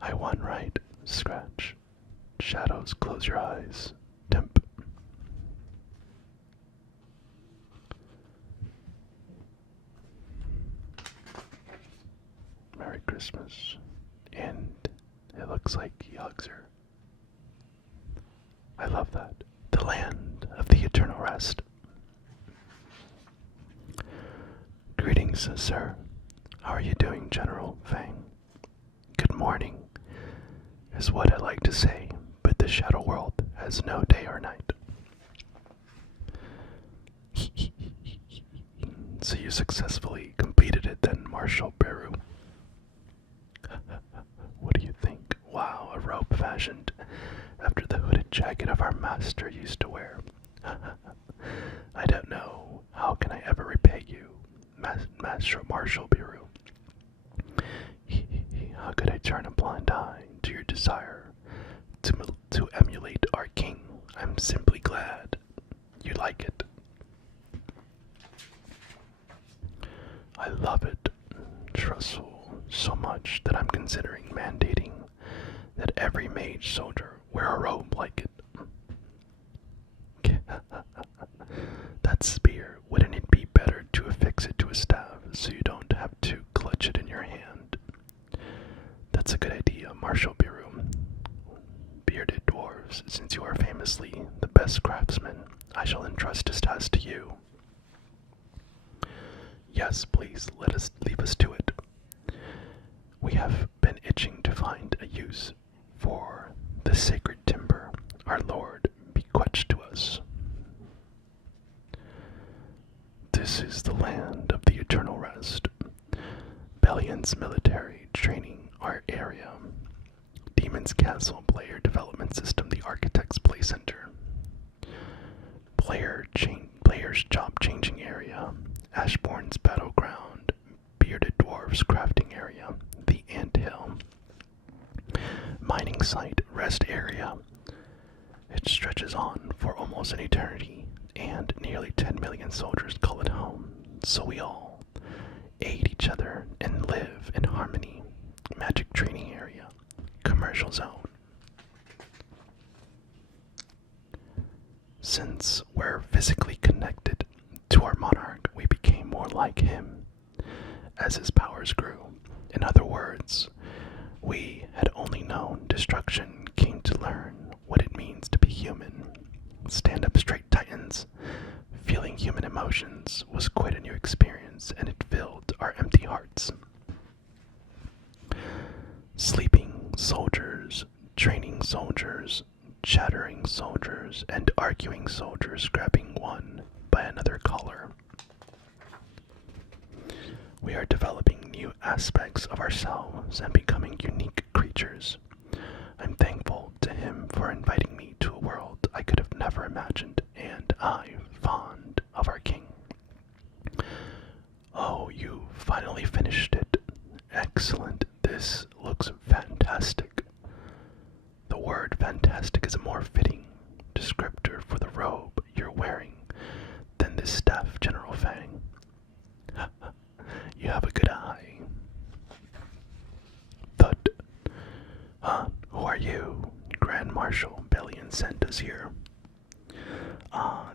I won, right? Scratch. Shadows, close your eyes. Temp. Merry Christmas. And it looks like he hugs her. I love that. The land of the eternal rest. Greetings, sir. How are you doing, General Fang? Good morning, is what I like to say, but the shadow world has no day or night. So you successfully completed it then, Marshal Beru. What do you think? Wow, a robe fashioned after the hooded jacket of our master used to wear. I don't know. How can I ever repay you, Master Marshal Beru? How could I turn a blind eye to your desire to emulate our king? I'm simply glad you like it. I love it. Trustful so much that I'm considering mandating that every mage soldier wear a robe like it. That spear, wouldn't it be better to affix it to a staff so you don't have to clutch it in your hand? That's a good idea, Marshal Beru. Bearded dwarves, since you are famously the best craftsman, I shall entrust this task to you. Yes, please, leave us to it. We have been itching to find a use for the sacred timber our Lord bequeathed to us. This is the land of the eternal rest. Bellion's military training our area. Demon's Castle player development system, the Architect's Play Center. Player's job changing area. Ashbourne's battleground. Bearded Dwarf's crafting area. The Anthill. Mining site, rest area. It stretches on for almost an eternity, and nearly 10 million soldiers call it home, so we all aid each other and live in harmony. Magic training area, commercial zone. Since we're physically connected to our monarch, we became more like him as his powers grew. In other words, we had only known destruction, came to learn what it means to be human. Stand up straight, Titans. Feeling human emotions was quite a new experience, and it filled our empty hearts. Sleeping soldiers, training soldiers, chattering soldiers and arguing soldiers grabbing one by another collar. We are developing new aspects of ourselves and becoming unique creatures. I'm thankful to him for inviting me to a world I could have never imagined, and I'm fond of our king. Oh, you finally finished it. Excellent. This looks fantastic. The word fantastic is a more fitting descriptor for the robe you're wearing than this staff, General Fang. You have a good eye. Thud. Who are you? Grand Marshal Bellion sent us here.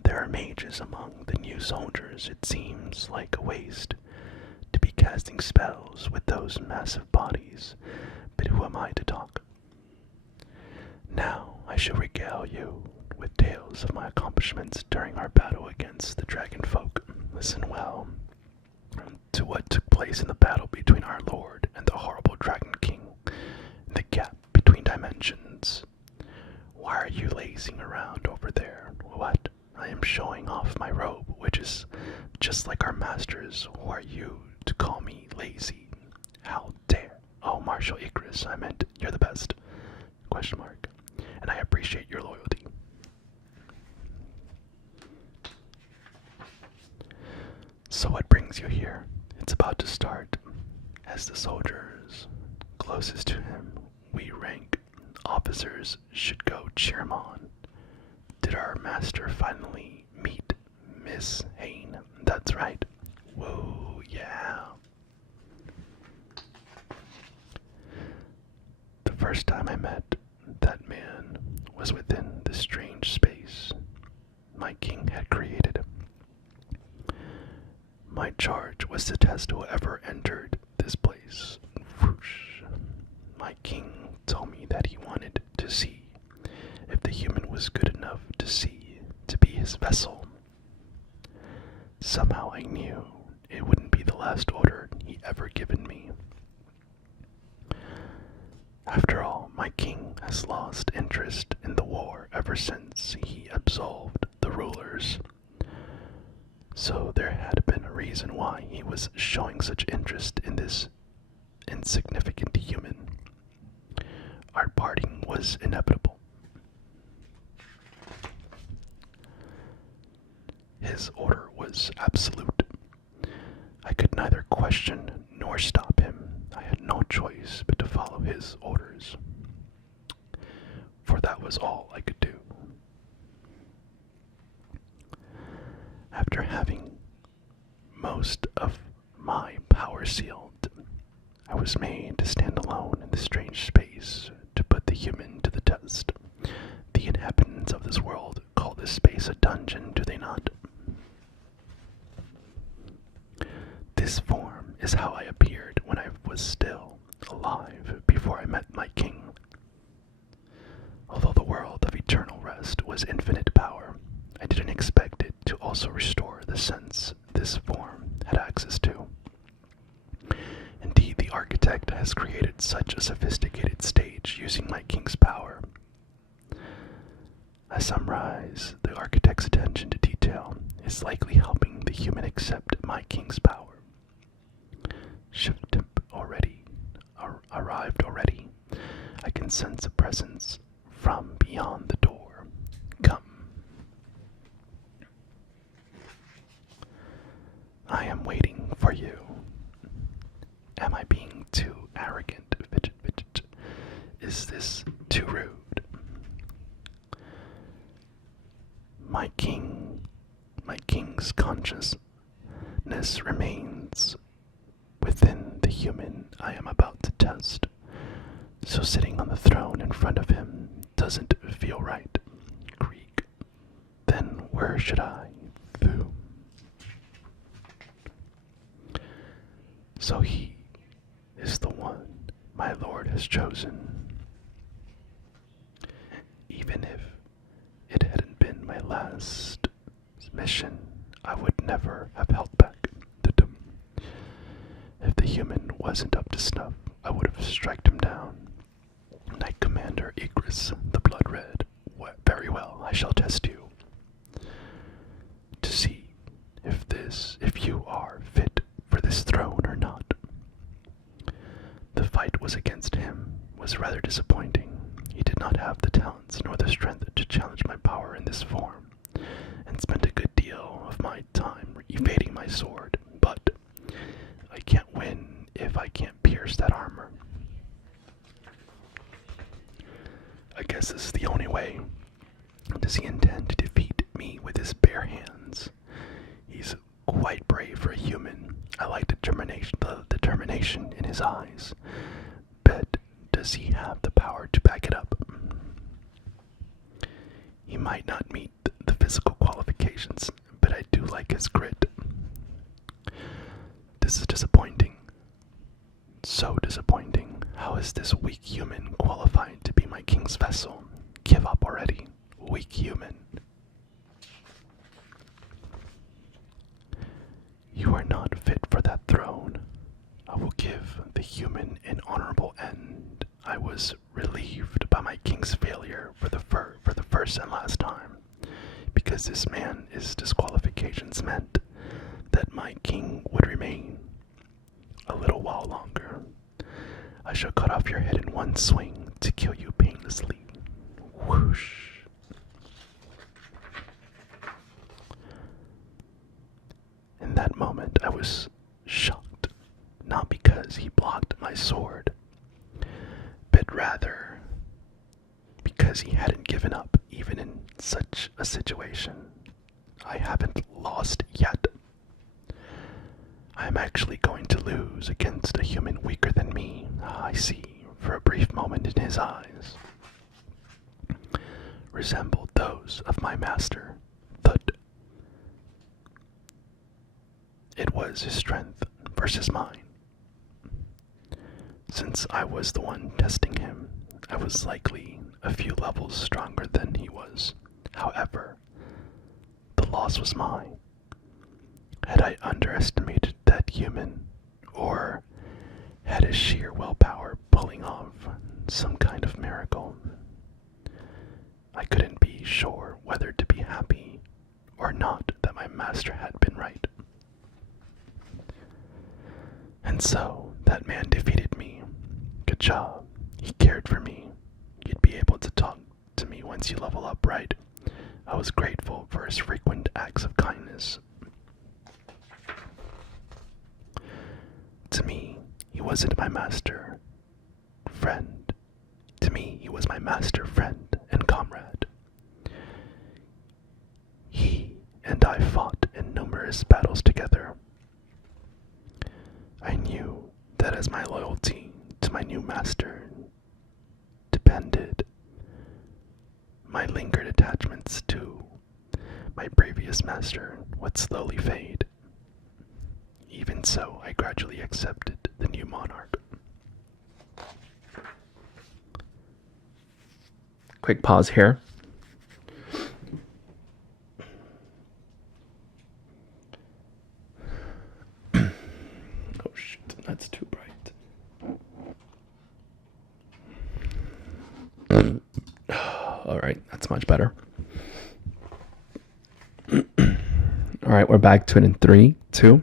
There are mages among the new soldiers. It seems like a waste to be casting spells with those massive bodies, but who am I to talk? Now I shall regale you with tales of my accomplishments during our battle against the dragon folk. Listen well to what took place in the battle between our lord and the horrible dragon king, in the gap between dimensions. Why are you lazing around over there? What? I am showing off my robe, which is just like our master's. Who are you to call me lazy? How dare? Oh, Marshal Icarus, I meant you're the best. Question mark. And I appreciate your loyalty. So what brings you here? It's about to start. As the soldiers closest to him, we rank officers should go cheer him on. Did our master finally meet Miss Hain? That's right. Whoa, yeah. The first time I met that man was within the strange space my king had created. My charge was to test whoever entered this place. Whoosh. My king told me that he wanted to see if the human was good enough to be his vessel. Somehow I knew it wouldn't be the last order he ever given me. After all, my king has lost interest in the war ever since he absolved the rulers. So there had been a reason why he was showing such interest in this insignificant human. Our parting was inevitable. His order was absolute. I could neither question nor stop him. I had no choice but to follow his orders, for that was all I could do. After having most of my power sealed, I was made to stand alone in the strange space to put the human to the test. The inhabitants of this world call this space a dungeon, do they not? This form is how I appeared when I was still alive before I met my king. Although the world of eternal rest was infinite power, I didn't expect it to also restore the sense this form had access to. Indeed, the architect has created such a sophisticated stage using my king's power. I summarize, the architect's attention to detail is likely helping the human accept my king's power. Shift temp arrived already. I can sense a presence from beyond the door. Come. I am waiting for you. Am I being too arrogant? Fidget, fidget. Is this too rude? My king's consciousness remains within the human I am about to test, so sitting on the throne in front of him doesn't feel right. Creak. Then where should I? Boo. So he is the one my lord has chosen. Even if it hadn't been my last mission, I would never have held back. If the human wasn't up to snuff, I would have striked him down. Knight Commander Icarus, the Blood Red. Well. Very well, I shall test you to see if you are fit for this throne or not. The fight was against him was rather disappointing. He did not have the talents nor the strength to challenge my power in this form, and spent a good deal of my time evading my sword, but I can't win if I can't pierce that armor. I guess this is the only way. Does he intend to defeat me with his bare hands? He's quite brave for a human. I like the determination in his eyes. But does he have the power to back it up? He might not meet the physical qualifications, but I do like his grit. This is disappointing. So disappointing. How is this weak human qualified to be my king's vessel? Give up already, weak human. You are not fit for that throne. I will give the human an honorable end. I was relieved by my king's failure for the first and last time, because this man's disqualifications meant that my king would remain a little while longer. I shall cut off your head in one swing to kill you painlessly. Whoosh. In that moment, I was shocked, not because he blocked my sword, but rather because he hadn't given up even in such a situation. I haven't lost yet. I am actually going to lose against a human weaker than me. I see, for a brief moment in his eyes, resembled those of my master, but it was his strength versus mine. Since I was the one testing him, I was likely a few levels stronger than he was. However, the loss was mine. Had I underestimated that human, or had his sheer willpower pulling off some kind of miracle? I couldn't be sure whether to be happy or not that my master had been right. And so, that man defeated me. Good job. He cared for me. You'd be able to talk to me once you level up, right? I was grateful for his frequent acts of kindness. To me, he wasn't my master, friend. To me, he was my master, friend, and comrade. He and I fought in numerous battles together. I knew that as my loyalty to my new master depended, my lingered attachments to my previous master would slowly fade. Even so, I gradually accepted the new monarch. Quick pause here. Oh shoot, that's too bright. Alright, that's much better. Alright, we're back to it in 3, 2.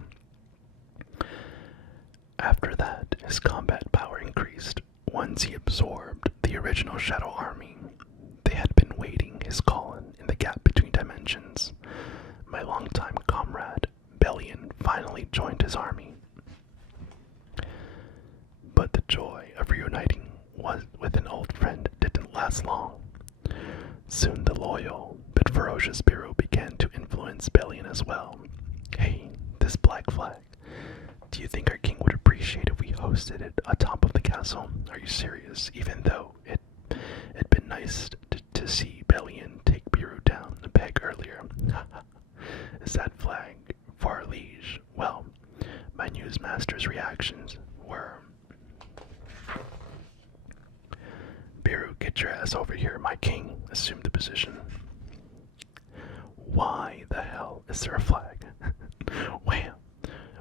After that, his combat power increased once he absorbed the original Shadow Army. They had been waiting his call in the gap between dimensions. My longtime comrade, Bellion, finally joined his army. But the joy of reuniting with an old friend didn't last long. Soon the loyal but ferocious Biro began to influence Bellion as well. Hey, this black flag. Do you think our king would appreciate if we hosted it atop of the castle? Are you serious? Even though it'd been nice to see Bellion take Biro down a peg earlier. Is that flag for our liege? Well, my newsmaster's reactions were, Biro, get your ass over here. My king assumed the position. Why the hell is there a flag? Wham!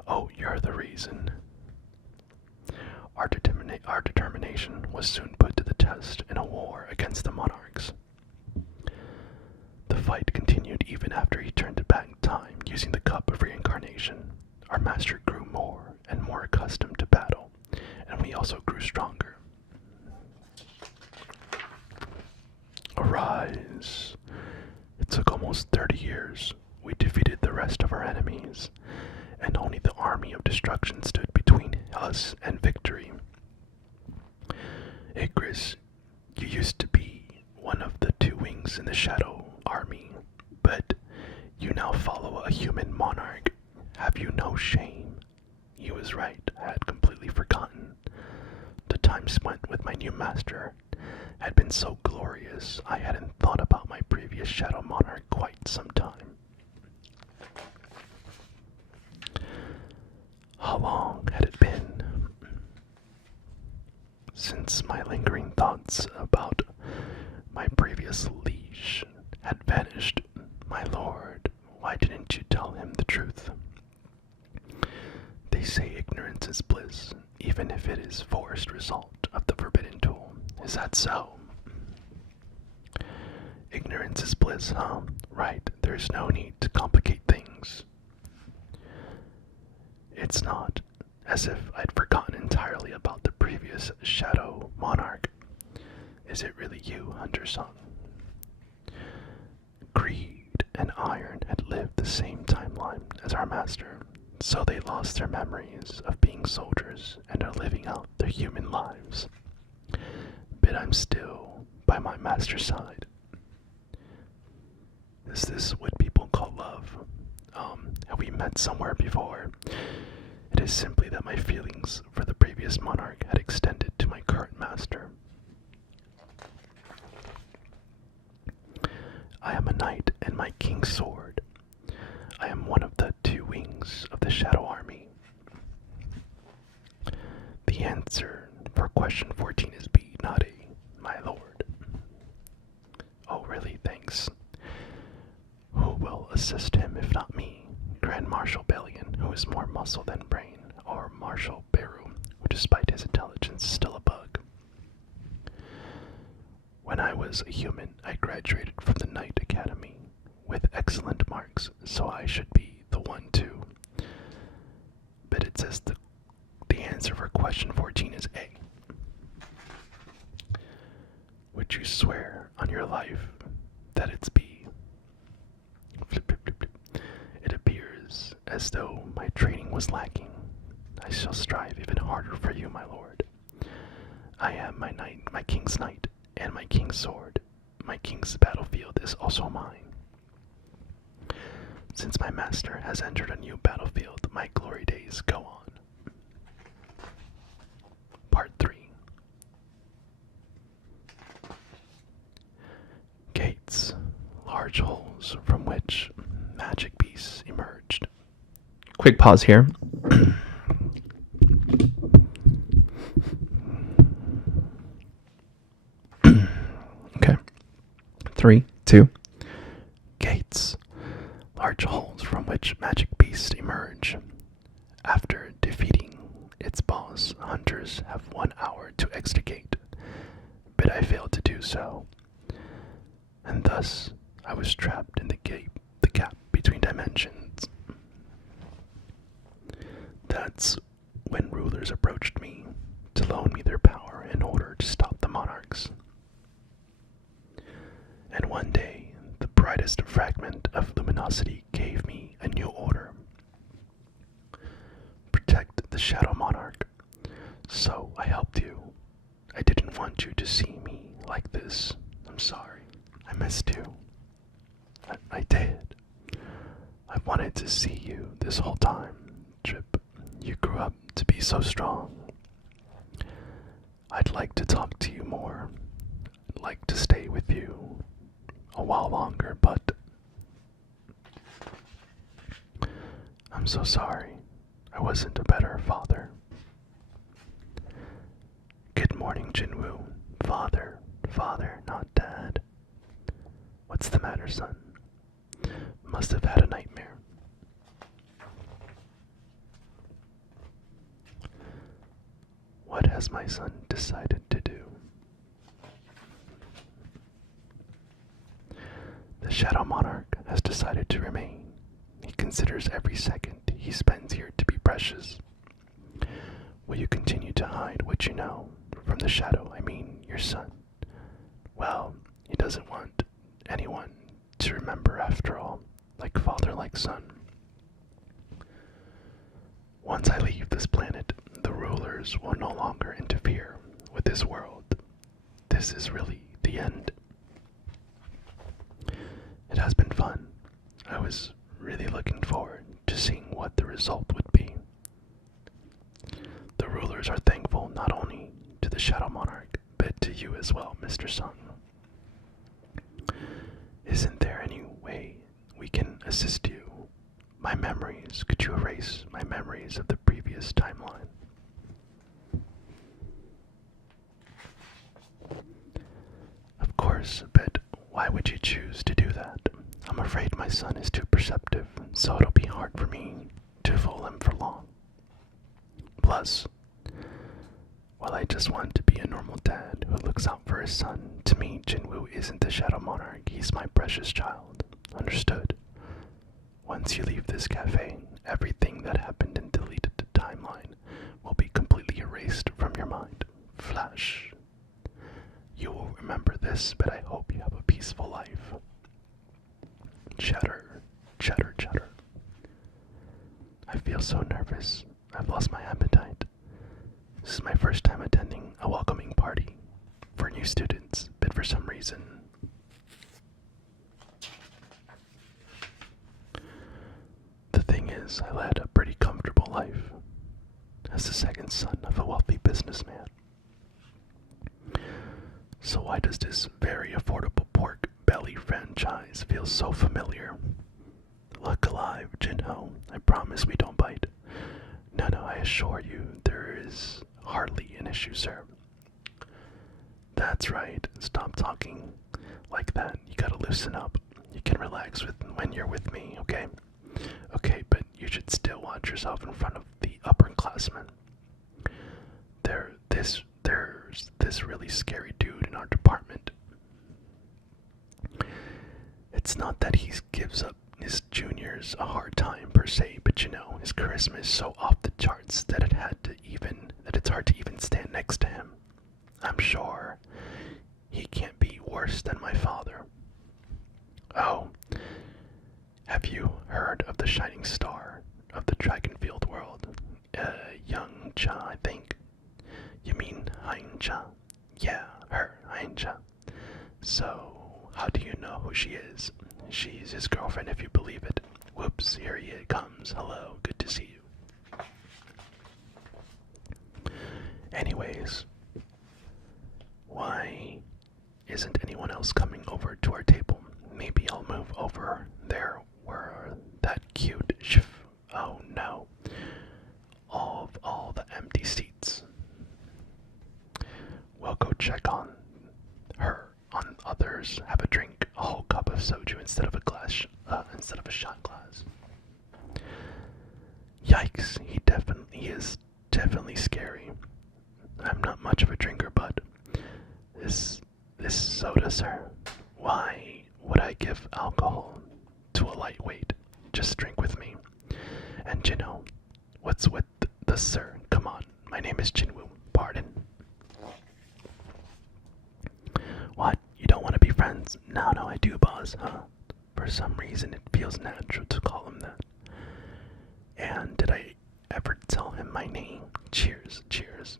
Oh, you're the reason. Our determination was soon put to the test in a war against the monarchs. fight continued even after he turned back time using the cup of reincarnation. Our master grew more and more accustomed to battle, and we also grew stronger. Arise. It took almost 30 years. We defeated the rest of our enemies, and only the army of destruction stood between us and victory. Icarus, you used to be one of the two wings in the Shadow Army, but you now follow a human monarch. Have you no shame? He was right. I had completely forgotten. The time spent with my new master had been so glorious, I hadn't thought about my previous Shadow Monarch quite some time. How long had it been since my lingering thoughts about my previous liege had vanished? My lord, why didn't you tell him the truth? They say ignorance is bliss, even if it is forced result of the forbidden tool. Is that so? Ignorance is bliss, huh? Right, there's no need to complicate things. It's not as if I'd forgotten entirely about the previous Shadow Monarch. Is it really you, Hunter Son? Greed and iron had lived the same timeline as our master, so they lost their memories of being soldiers and are living out their human lives. But I'm still by my master's side. Is this what people call love? Have we met somewhere before? It is simply that my feelings for the previous monarch had extended to my current master. I am a knight and my king's sword. I am one of the two wings of the Shadow Army. The answer for question 14 is B, not A, my lord. Oh, really? Thanks. Who will assist him if not me? Grand Marshal Bellion, who is more muscle than brain, or Marshal Beru, who despite his intelligence is still a bug. When I was a human, I graduated from the Knight Academy with excellent marks, so I should be the one too. But it says the answer for question 14 is A. Would you swear on your life that it's B? Flip, flip, flip, flip. It appears as though my training was lacking. I shall strive even harder for you, my lord. I am my knight, my king's knight, and my king's sword. My king's battlefield is also mine. Since my master has entered a new battlefield, my glory days go on. Part 3. Gates, large holes from which magic beasts emerged. Quick pause here. Okay. 3, 2. Gates, large holes from which magic beasts emerge. After defeating its boss, hunters have 1 hour to extricate, but I failed to do so, and thus I was trapped in the gap between dimensions. That's when rulers approached me to loan me their power in order to stop the monarchs. And one day, the brightest fragment of luminosity gave me a new order. Protect the Shadow Monarch. So I helped you. I didn't want you to see me like this. I'm sorry. I missed you. I did. I wanted to see you this whole time, Trip. You grew up to be so strong. I'd like to talk to you more. I'd like to stay with you a while longer, but I'm so sorry. I wasn't a better father. Good morning, Jinwoo. Father, not dad. What's the matter, son? Must have had a nightmare. What has my son decided to do? The Shadow Monarch has decided to remain. He considers every second he spends here to be precious. Will you continue to hide what you know from the Shadow, I mean your son? Well, he doesn't want anyone to remember after all, like father, like son. Once I leave this planet, the rulers will no longer interfere with this world. This is really the end. It has been fun. I was really looking forward to seeing what the result would be. The rulers are thankful not only to the Shadow Monarch, but to you as well, Mr. Sung. Isn't there any way we can assist you? My memories, could you erase my memories of the previous timeline? Of course, but why would you choose to do that? I'm afraid my son is too perceptive, so it'll be hard for me to fool him for long. Plus, while I just want to be a normal dad who looks out for his son, to me, Jinwoo isn't the Shadow Monarch. He's my precious child. Understood? Once you leave this cafe, everything that happened in deleted timeline will be completely erased from your mind. Flash. You will remember this, but I hope you have a peaceful life. Chatter, chatter, chatter. I feel so nervous. I've lost my appetite. This is my first time attending a welcoming party for new students, but for some reason, the thing is, I led a pretty comfortable life as the second son of a wealthy businessman. So why does this very affordable pork belly franchise feel so familiar? Look alive, Jinho. I promise we don't bite. No, I assure you, there is hardly an issue, sir. That's right. Stop talking like that. You gotta loosen up. You can relax when you're with me, okay? Okay, but you should still watch yourself in front of the upperclassmen. There's this really scary dude in our department. It's not that he gives up his juniors a hard time per se, but you know, his charisma is so off the charts that it's hard to even stand next to him. I'm sure he can't be worse than my father. Oh, have you heard of the shining star of the Dragonfield world? Young Cha, I think. You mean Hein Cha? Yeah, her, Hein Cha. So, how do you know who she is? She's his girlfriend, if you believe it. Whoops, here he comes. Hello, good to see you. Anyways, why isn't anyone else coming over to our table? Maybe I'll move over there where that cute oh no. All the empty seats. We'll go check on her, on others, have a drink, a whole cup of soju instead of a shot glass. Yikes, he is definitely scary. I'm not much of a drinker, but this soda, sir, why would I give alcohol to a lightweight? Just drink with me. And Jinho, what's with the sir? Come on, my name is Jinwoo. Pardon? What? You don't want to be friends? No, I do, boss, huh? For some reason, it feels natural to call him that. And did I ever tell him my name? Cheers, cheers.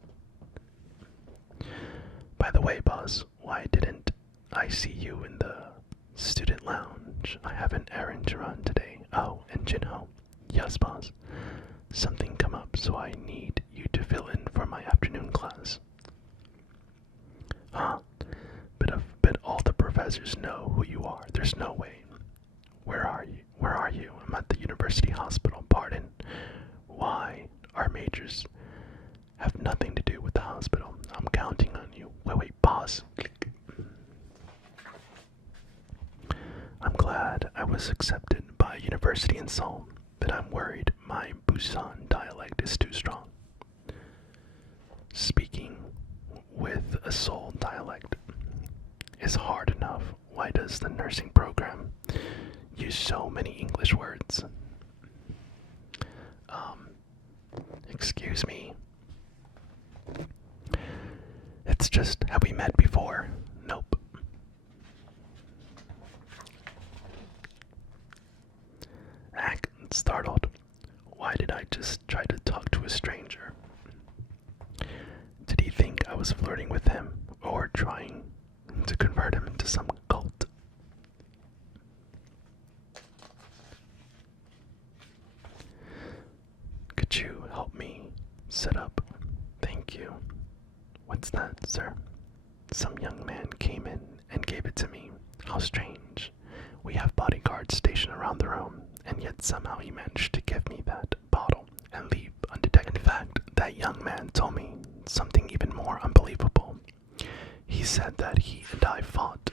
By the way, boss, why didn't I see you in the student lounge? I have an errand to run today. Oh, and Jinho. Yes, boss. Something come up, so I need you to fill in for my afternoon class. Huh? But all the professors know who you are. There's no way. Where are you? I'm at the university hospital. Pardon? Why? Our majors have nothing to do with the hospital. I'm counting on you. Wait, pause. Click. I'm glad I was accepted by a university in Seoul, but I'm worried my Busan dialect is too strong. Speaking with a Seoul dialect is hard enough Why does the nursing program use so many English words? Excuse me. It's just, have we met before? Nope. Startled. Why did I just try to talk to a stranger? Did he think I was flirting with him or trying to convert him into some cult? Could you help me set up? Thank you. What's that, sir? Some young man came in and gave it to me. How strange. We have bodyguards stationed around the room, and yet somehow he managed to give me that bottle and leave undetected. In fact, that young man told me something even more unbelievable. He said that he and I fought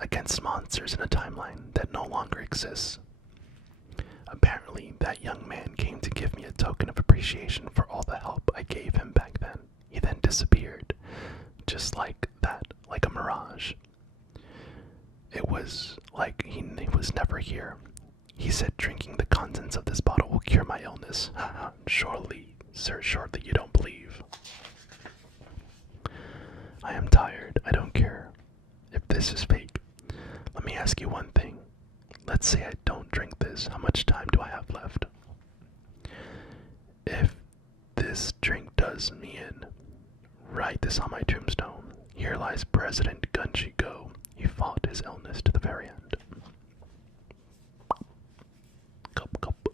against monsters in a timeline that no longer exists. Apparently, that young man came to give me a token of appreciation for all the help I gave him back then. He then disappeared, just like that, like a mirage. It was like he was never here. He said drinking the contents of this bottle will cure my illness. Surely, sir, surely you don't believe. I am tired. I don't care if this is fake. Let me ask you one thing. Let's say I don't drink this. How much time do I have left? If this drink does me in, write this on my tombstone. Here lies President Gunji Go. He fought his illness to the very end. Cup, cup.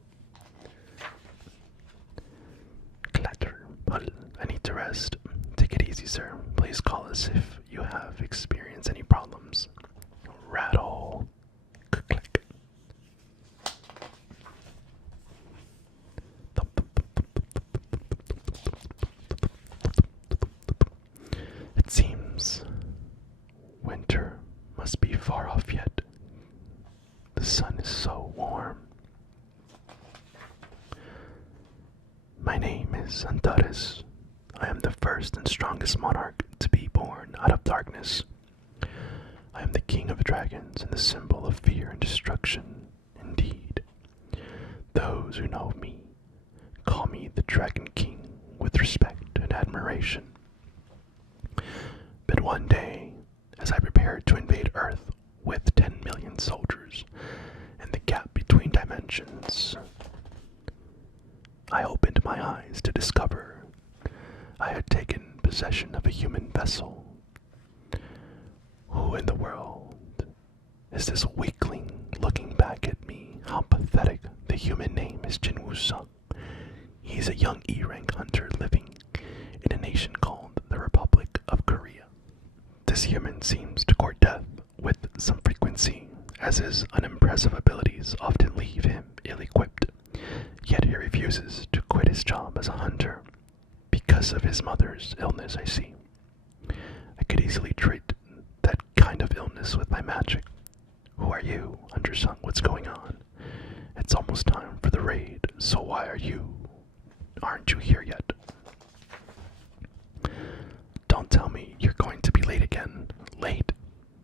Clatter. I need to rest. Take it easy, sir. Please call us if you have experienced any problems. Rattle. Click. It seems winter must be far off yet. The sun is so warm. My name is Antares. I am the first and strongest monarch to be born out of darkness. I am the king of dragons and the symbol of fear and destruction. Indeed, those who know me call me the Dragon King with respect and admiration. But one day, as I prepared to invade Earth with 10 million soldiers and the gap between dimensions, I opened my eyes to discover I had taken possession of a human vessel. Who in the world is this weakling looking back at me? How pathetic. The human name is Jinwoo Sung. He's a young E-rank hunter living in a nation called the Republic of Korea. This human seems to court death with some frequency, as his unimpressive abilities often leave him ill-equipped. Yet he refuses to quit his job as a hunter because of his mother's illness, I see. I could easily treat that kind of illness with my magic. Who are you, Hunter Sung? What's going on? It's almost time for the raid, so why aren't you here yet? Don't tell me you're going to be late again. Late?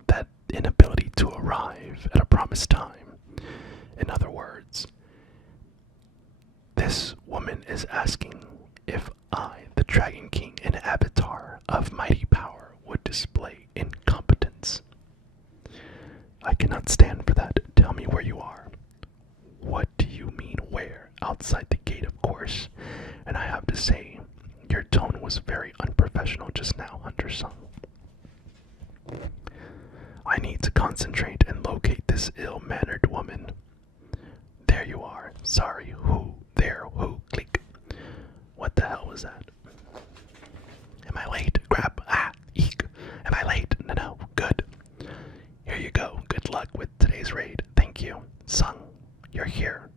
That inability to arrive at a promised time. In other words, this woman is asking if I, the Dragon King, an avatar of mighty power, would display incompetence. I cannot stand for that. Tell me where you are. What do you mean where? Outside the gate, of course. And I have to say, your tone was very unprofessional just now, Hunter Sung. I need to concentrate and locate this ill-mannered woman. There you are. Sorry, who? There, who? Click. What the hell was that? Am I late? Crap. Eek. Am I late? No. Good. Here you go. Good luck with today's raid. Thank you. Sung, you're here.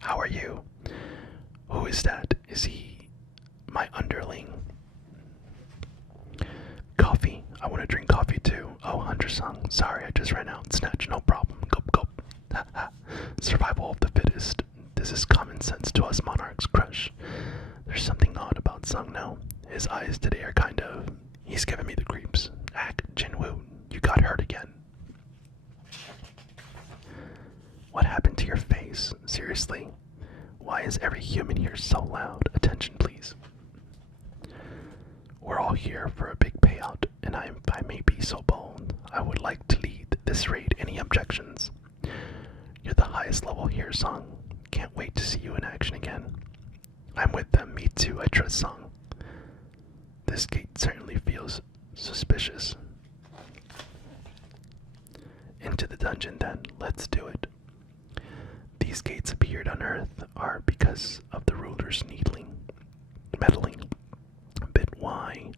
How are you? Who is that? Is he my underling? Coffee. I want to drink coffee too. Oh, Hunter Sung. Sorry, I just ran out. Snatch. No problem. Gulp, gulp. Survival of the fittest. This is common sense to us monarchs, Crush. There's something odd about Sung now. His eyes today are he's giving me the creeps. Jinwoo, you got hurt again. What happened to your face? Seriously? Why is every human here so loud? Attention, please. We're all here for a big payout, and if I may be so bold, I would like to lead this raid. Any objections? You're the highest level here, Song. Can't wait to see you in action again. I'm with them, me too, I trust Song. This gate certainly feels suspicious. Into the dungeon then, let's do it. These gates appeared on Earth are because of the ruler's meddling. But why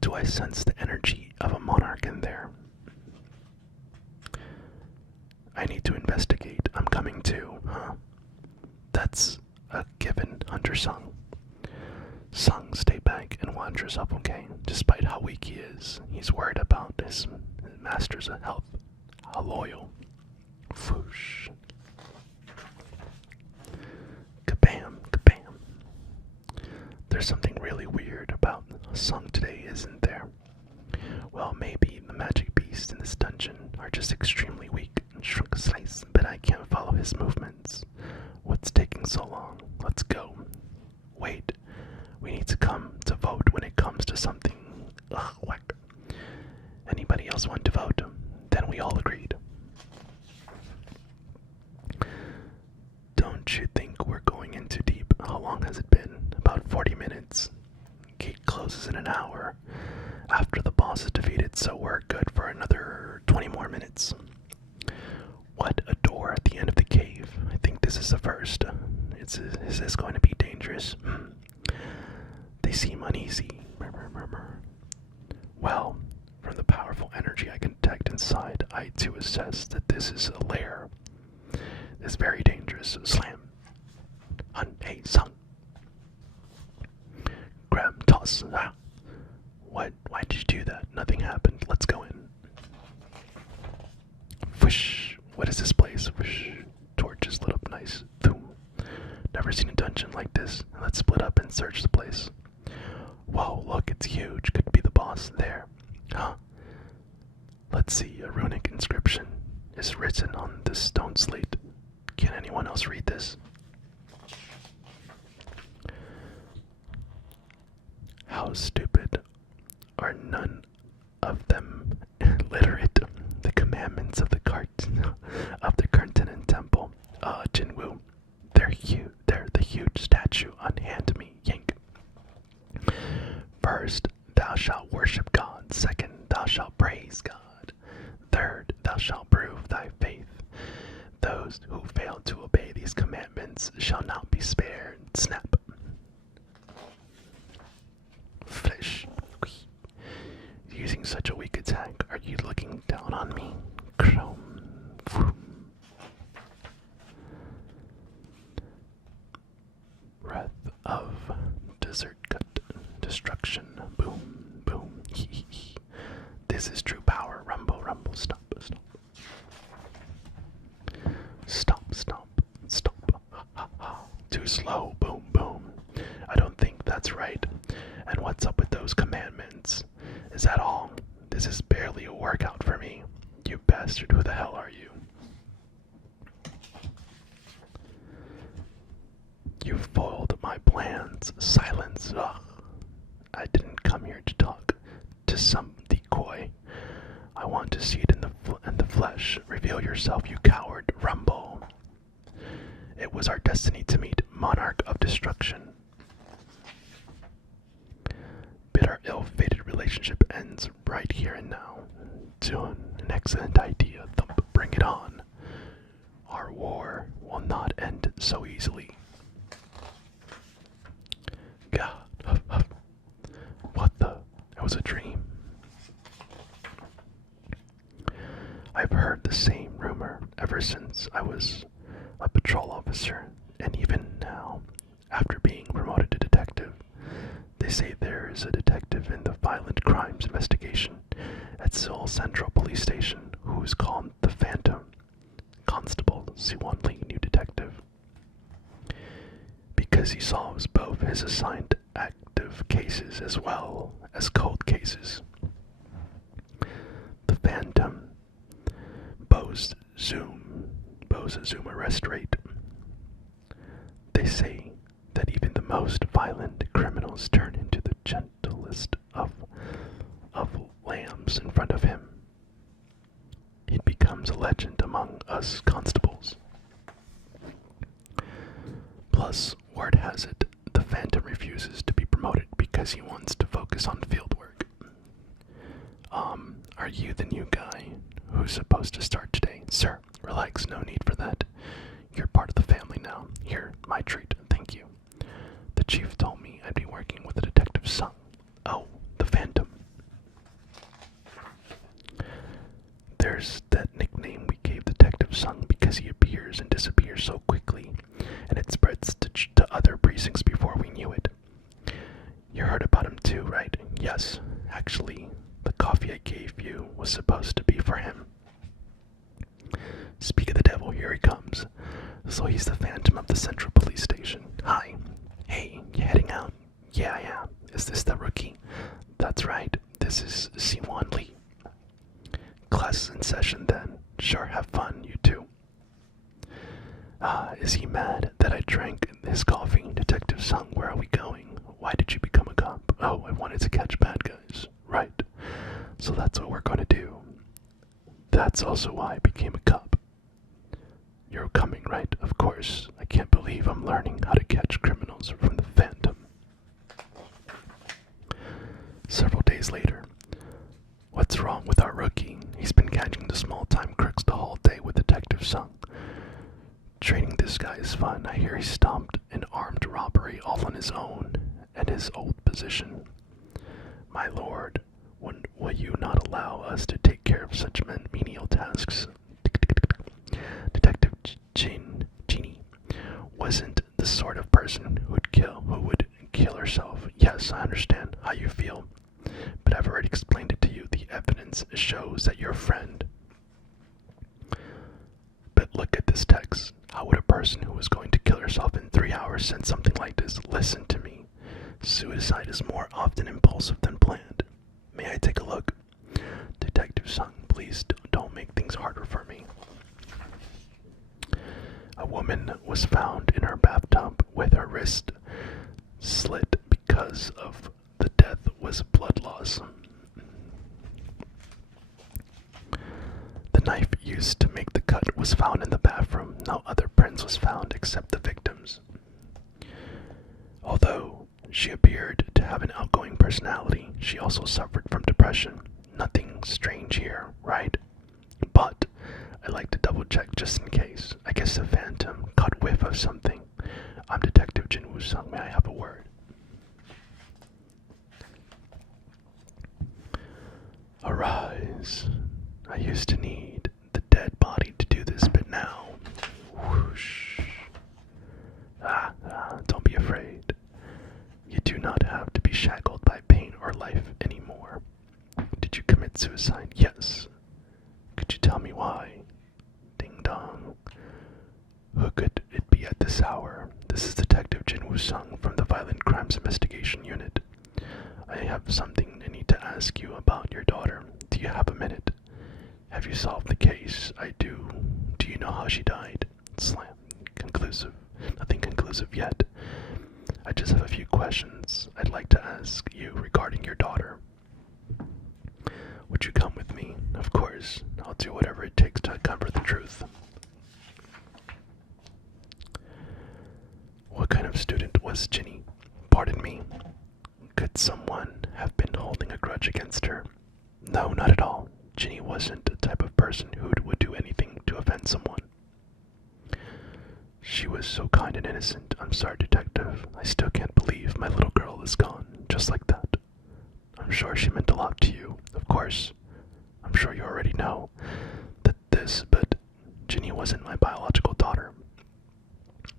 do I sense the energy of a monarch in there? I need to investigate. I'm coming too, huh? That's a given, Hunter Sung. Sung, stay back and watch yourself, okay? Despite how weak he is, he's worried about his master's health. How loyal. Foosh. Kabam, kabam. There's something really weird about Sung today, isn't there? Well, maybe the magic beasts in this dungeon are just extremely weak and shrunk a slice, but I can't follow his movements. What's taking so long? Let's go. Wait, we need to come to vote when it comes to something. Ugh, whack. Anybody else want to vote? Then we all agreed. Don't you think we're going in too deep? How long has it been? About 40 minutes. Gate closes in an hour after the boss is defeated, so we're good for another 20 more minutes. What, a door at the end of the cave? I think this is the first. Is this going to be dangerous? They seem uneasy. Well, from the powerful energy I can detect inside, I too assess that this is a lair. It's very dangerous. Slam. Hey, Sung. Grab, toss. Ah. What? Why did you do that? Nothing happened. Let's go in. Whoosh. What is this place? Whoosh. Torches lit up nice. Boom. Never seen a dungeon like this. Let's split up and search the place. Whoa, look, it's huge. Could be the boss there. Huh? Let's see. A runic inscription is written on this stone slate. Can anyone else read this? How stupid are none of them literate? The commandments of the Cartinen Temple. Jinwoo. They're the huge statue on hand me. Yank. First, thou shalt worship God. Second, thou shalt praise God. Third, thou shalt prove thy faith. Those who fail to obey these commandments shall not be spared. Snap. Flesh. Using such a weak attack, are you looking down on me? Chrome. Breath of desert cut. Destruction. Boom. Boom. This is true power. Rumble. Rumble. Stop. Stop. Stop. Stop. Stop. Too slow. Boom. Boom. I don't think that's right. And what's up with those commandments? Is that all? This is barely a workout for me. You bastard, who the hell are you? You foiled my plans. Silence. Ugh. I didn't come here to talk to some decoy. I want to see it in the flesh. Reveal yourself, you coward. Rumble. It was our destiny to meet, Monarch of Destruction. But our ill-fated relationship ends right here and now. Dune, an excellent idea. Thump, bring it on. Our war will not end so easily. God, what the? It was a dream. I've heard the same rumor ever since I was a patrol officer, and even now, after being promoted to detective. They say there is a detective in the violent crimes investigation at Seoul Central Police Station who is called the Phantom. Constable Siwon Lee, new detective. Because he solves both his assigned active cases as well as cold cases. The Phantom boasts shows a Zoom arrest rate. They say that even the most violent criminals turn into the gentlest of lambs in front of him. It becomes a legend among us constables. Plus, word has it, the Phantom refuses to be promoted because he wants to focus on field work. Are you the new guy who's supposed to start today? Sir, relax, no need for that. You're part of the family now. Here, my treat, thank you. The chief told me I'd be working with a detective's son. Oh, the Phantom. There's that nickname we gave Detective Sung because he appears and disappears so quickly, and it spreads to other precincts before we knew it. You heard about him too, right? Yes, actually, the coffee I gave you was supposed to be for him. Speak of the devil, here he comes. So he's the Phantom of the Central Police Station. Hi. Hey, you heading out? Yeah, I am. Is this the rookie? That's right. This is Siwon Lee. Class is in session then. Sure, have fun, you too. Is he mad that I drank his coffee? Detective Sung, where are we going? Why did you become a cop? Oh, I wanted to catch bad guys. Right. So that's what we're going to do. That's also why I became a cop. You're coming, right? Of course. I can't believe I'm learning how to catch criminals from the Phantom. Several days later. What's wrong with our rookie? He's been catching the small-time crooks the whole day with Detective Sung. Training this guy is fun. I hear he stomped an armed robbery all on his own at his old position. My lord, will you not allow us to take care of such menial tasks? Detective Genie wasn't the sort of person who would kill herself. Yes, I understand how you feel, but I've already explained it to you. The evidence shows that you're a friend. But look at this text. How would a person who was going to kill herself in 3 hours send something like this? Listen to me. Suicide is more often impulsive than planned. May I take a look? Detective Sung, please don't make things harder for me. A woman was found in her bathtub with her wrist slit because of the death was blood loss. The knife used to make the cut was found in the bathroom. No other prints was found except the victim's. Although she appeared to have an outgoing personality, she also suffered from depression. Nothing strange here, right? But I like to double check just in case. I guess the Phantom caught whiff of something. I'm Detective Jinwoo Sung. May I have a word? Arise. I used to need the dead body to do this, but now, whoosh. Don't be afraid. You do not have to be shackled by pain or life anymore. Did you commit suicide? Yes. Could you tell me why? Ding dong. Who could it be at this hour? This is Detective Jinwoo Sung from the Violent Crimes Investigation Unit. I have something I need to ask you about your daughter. Do you have a minute? Have you solved the case? I do. Do you know how she died? Slam. Conclusive. Nothing conclusive yet. I just have a few questions I'd like to ask you regarding your daughter. Would you come with me? Of course. I'll do whatever it takes to uncover the truth. What kind of student was Ginny? Pardon me. Could someone have been holding a grudge against her? No, not at all. Ginny wasn't the type of person who would do anything to offend someone. She was so kind and innocent. I'm sorry, Detective. I still can't believe my little girl is gone, just like that. I'm sure she meant a lot to you, of course. I'm sure you already know but Ginny wasn't my biological daughter.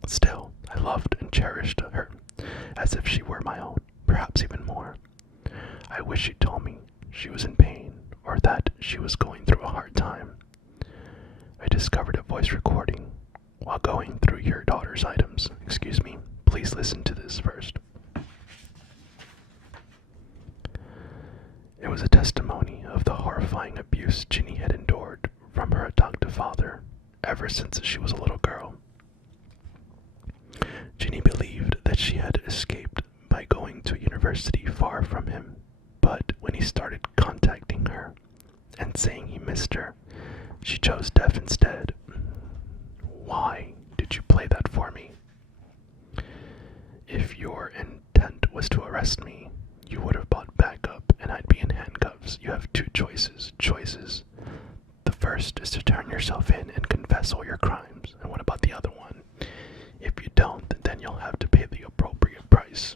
Still, I loved and cherished her as if she were my own, perhaps even more. I wish she told me she was in pain or that she was going through a hard time. I discovered a voice recording while going through your daughter's items. Excuse me, please listen to this first. It was a testimony of the horrifying abuse Ginny had endured from her adoptive father ever since she was a little chose death instead. Why did you play that for me? If your intent was to arrest me, you would have bought backup and I'd be in handcuffs. You have two choices. The first is to turn yourself in and confess all your crimes. And what about the other one? If you don't, then you'll have to pay the appropriate price.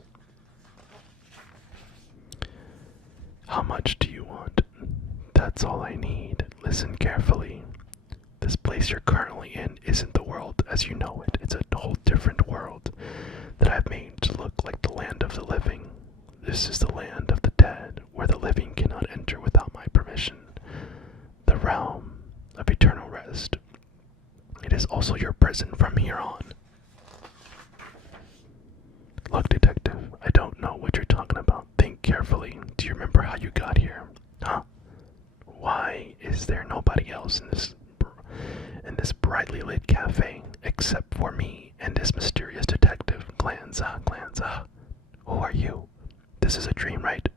How much do you want? That's all I need. Listen carefully. This place you're currently in isn't the world as you know it. It's a whole different world that I've made to look like the land of the living. This is the land of the dead, where the living cannot enter without my permission. The realm of eternal rest. It is also your prison from here on. Look, detective, I don't know what you're talking about. Think carefully. Do you remember how you got here? Huh? Why is there nobody else in this brightly lit cafe except for me and this mysterious detective, Glanza? Who are you? This is a dream, right?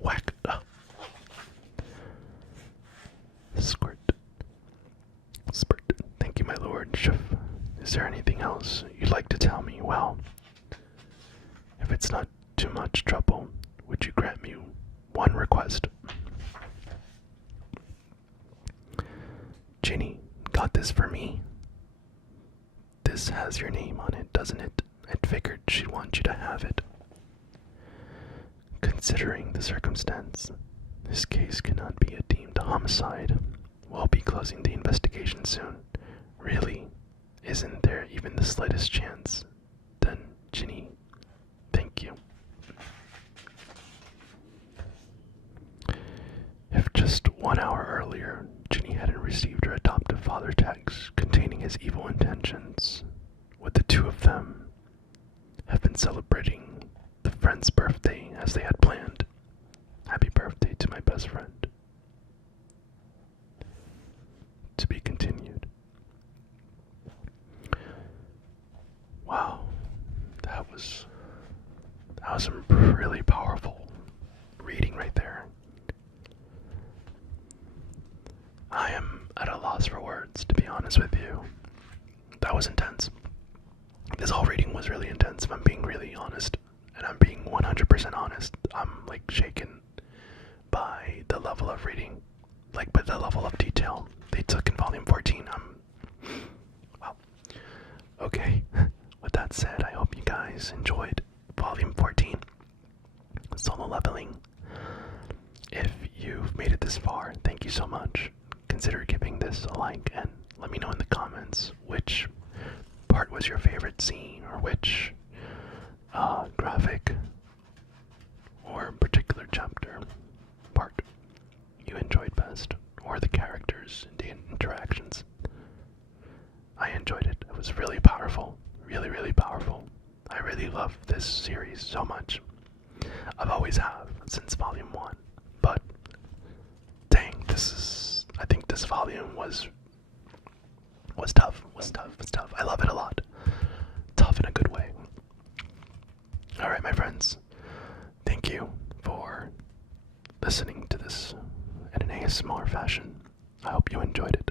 Whack. Squirt. Spurt. Thank you, my lord. Is there anything else you'd like to tell me? Well, if it's not too much trouble, would you grant me one request? Ginny, got this for me? This has your name on it, doesn't it? I figured she'd want you to have it. Considering the circumstance, this case cannot be deemed a homicide. We'll be closing the investigation soon. Really? Isn't there even the slightest chance? Then, Ginny, thank you. If just 1 hour earlier, Ginny hadn't received her adoptive father text containing his evil intentions, would the two of them have been celebrating the friend's birthday as they had planned? Happy birthday to my best friend. To be continued. Wow, that was some really powerful reading right there. I am at a loss for words, to be honest with you. That was intense. This whole reading was really intense, if I'm being really honest. And I'm being 100% honest. I'm like shaken by the level of reading, like by the level of detail they took in volume 14. Wow. Okay, with that said, I hope you guys enjoyed volume 14, Solo Leveling. If you've made it this far, thank you so much. Consider giving this a like and let me know in the comments which part was your favorite scene, or which graphic or particular chapter part you enjoyed best, or the characters and the interactions. I enjoyed it. It was really powerful. Really powerful. I really love this series so much. I've always have since volume 1. But dang, I think this volume was tough. I love it a lot. Tough in a good way. Alright, my friends. Thank you for listening to this in an ASMR fashion. I hope you enjoyed it.